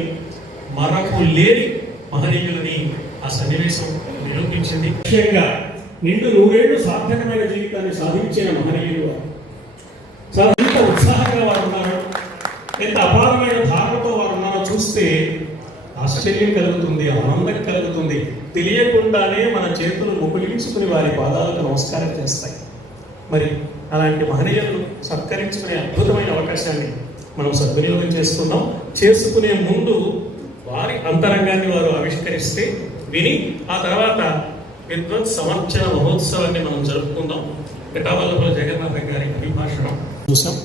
మరపు లేని మహనీయులని ఆ సన్నివేశం నిరూపించింది. ముఖ్యంగా నిండు 100 ఏళ్ళు సార్థకమైన జీవితాన్ని సాధించిన మహనీయులు వారు. చాలా ఎంత ఉత్సాహంగా వారు ఉన్నారు, ఎంత అపారమైన ధారణతో వారు ఉన్నారో చూస్తే ఆశ్చర్యం కలుగుతుంది, ఆనందం కలుగుతుంది. తెలియకుండానే మన చేతులు ముకులించుకుని వారి పాదాలకు నమస్కారం చేస్తాయి. మరి అలాంటి మహనీయులను సత్కరించుకునే అద్భుతమైన అవకాశాన్ని మనం సద్వినియోగం చేసుకున్నాం. చేసుకునే ముందు వారి అంతరంగాన్ని వారు ఆవిష్కరిస్తే విని ఆ తర్వాత విద్వత్ సంవత్సర మహోత్సవాన్ని మనం జరుపుకుందాం. పిఠావల్లభుల జగన్నాథం గారి అభిభాషణం చూసాం.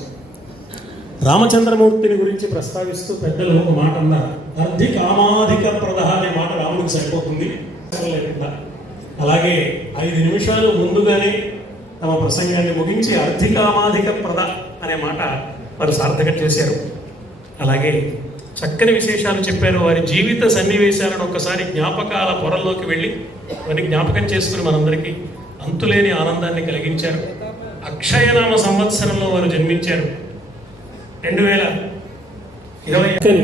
రామచంద్రమూర్తిని గురించి ప్రస్తావిస్తూ పెద్దలు ఒక మాట అన్నారు, అర్ధికామాధిక ప్రద అనే మాట రాముడికి సరిపోతుంది. అలాగే 5 నిమిషాలు ముందుగానే తమ ప్రసంగాన్ని ముగించి అర్ధికామాధిక ప్రద అనే మాట వారు సార్థకం చేశారు. అలాగే చక్కని విశేషాలు చెప్పారు. వారి జీవిత సన్నివేశాలను ఒక్కసారి జ్ఞాపకాల పొరల్లోకి వెళ్ళి వారిని జ్ఞాపకం చేసుకుని మనందరికీ అంతులేని ఆనందాన్ని కలిగించారు. అక్షయనామ సంవత్సరంలో వారు జన్మించారు. 2020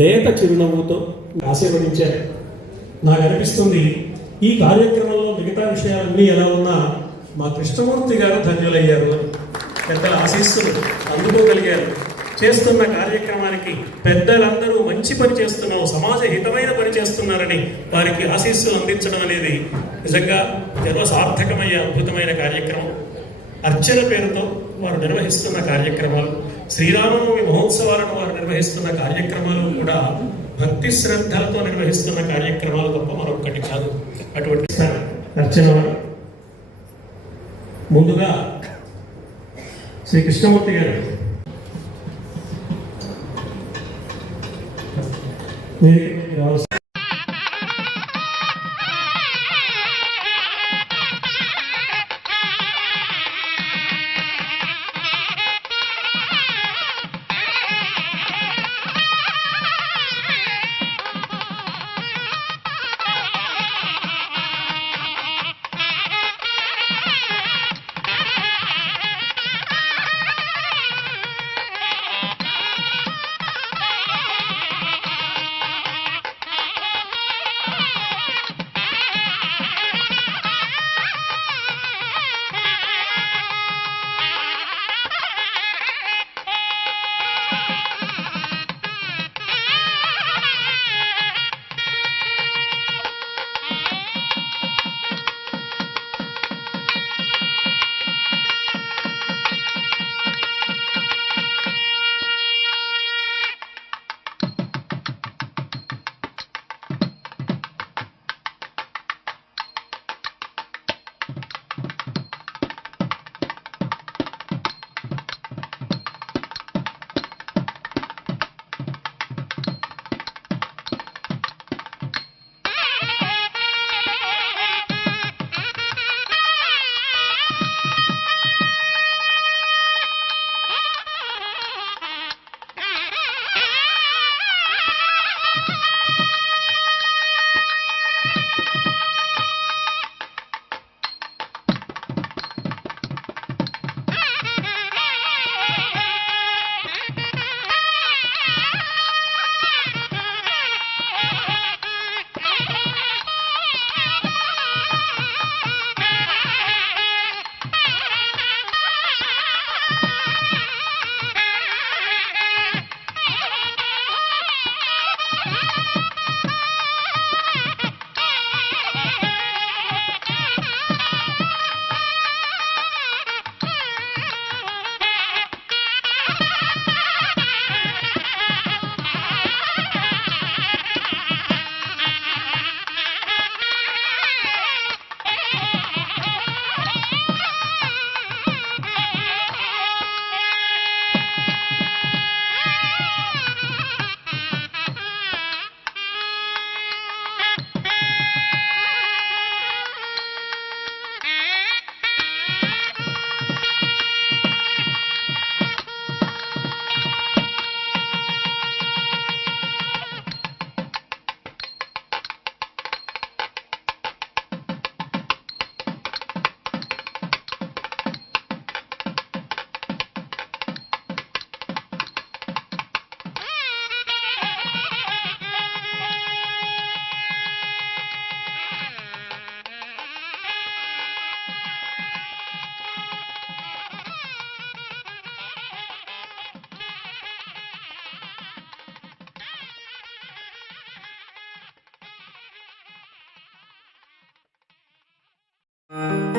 లేత చిరునవ్వుతో ఆశీర్వదించారు. నాకు అనిపిస్తుంది ఈ కార్యక్రమంలో మిగతా విషయాలన్నీ ఎలా ఉన్నా మా కృష్ణమూర్తి గారు ధన్యులయ్యారు అని. పెద్దల ఆశీస్సులు అందుకోగలిగారు. చేస్తున్న కార్యక్రమానికి పెద్దలందరూ మంచి పని చేస్తున్నావు, సమాజ హితమైన పని చేస్తున్నారని వారికి ఆశీస్సులు అందించడం అనేది నిజంగా సర్వసార్థకమయ్యే అద్భుతమైన కార్యక్రమం. అర్చన పేరుతో వారు నిర్వహిస్తున్న కార్యక్రమాలు, శ్రీరామనవమి మహోత్సవాలను వారు నిర్వహిస్తున్న కార్యక్రమాలు కూడా భక్తి శ్రద్ధలతో నిర్వహిస్తున్న కార్యక్రమాలు తప్ప మరొకటి కాదు. అటువంటి అర్చన ముందుగా శ్రీ కృష్ణమూర్తి గారు రావచ్చు. ఆ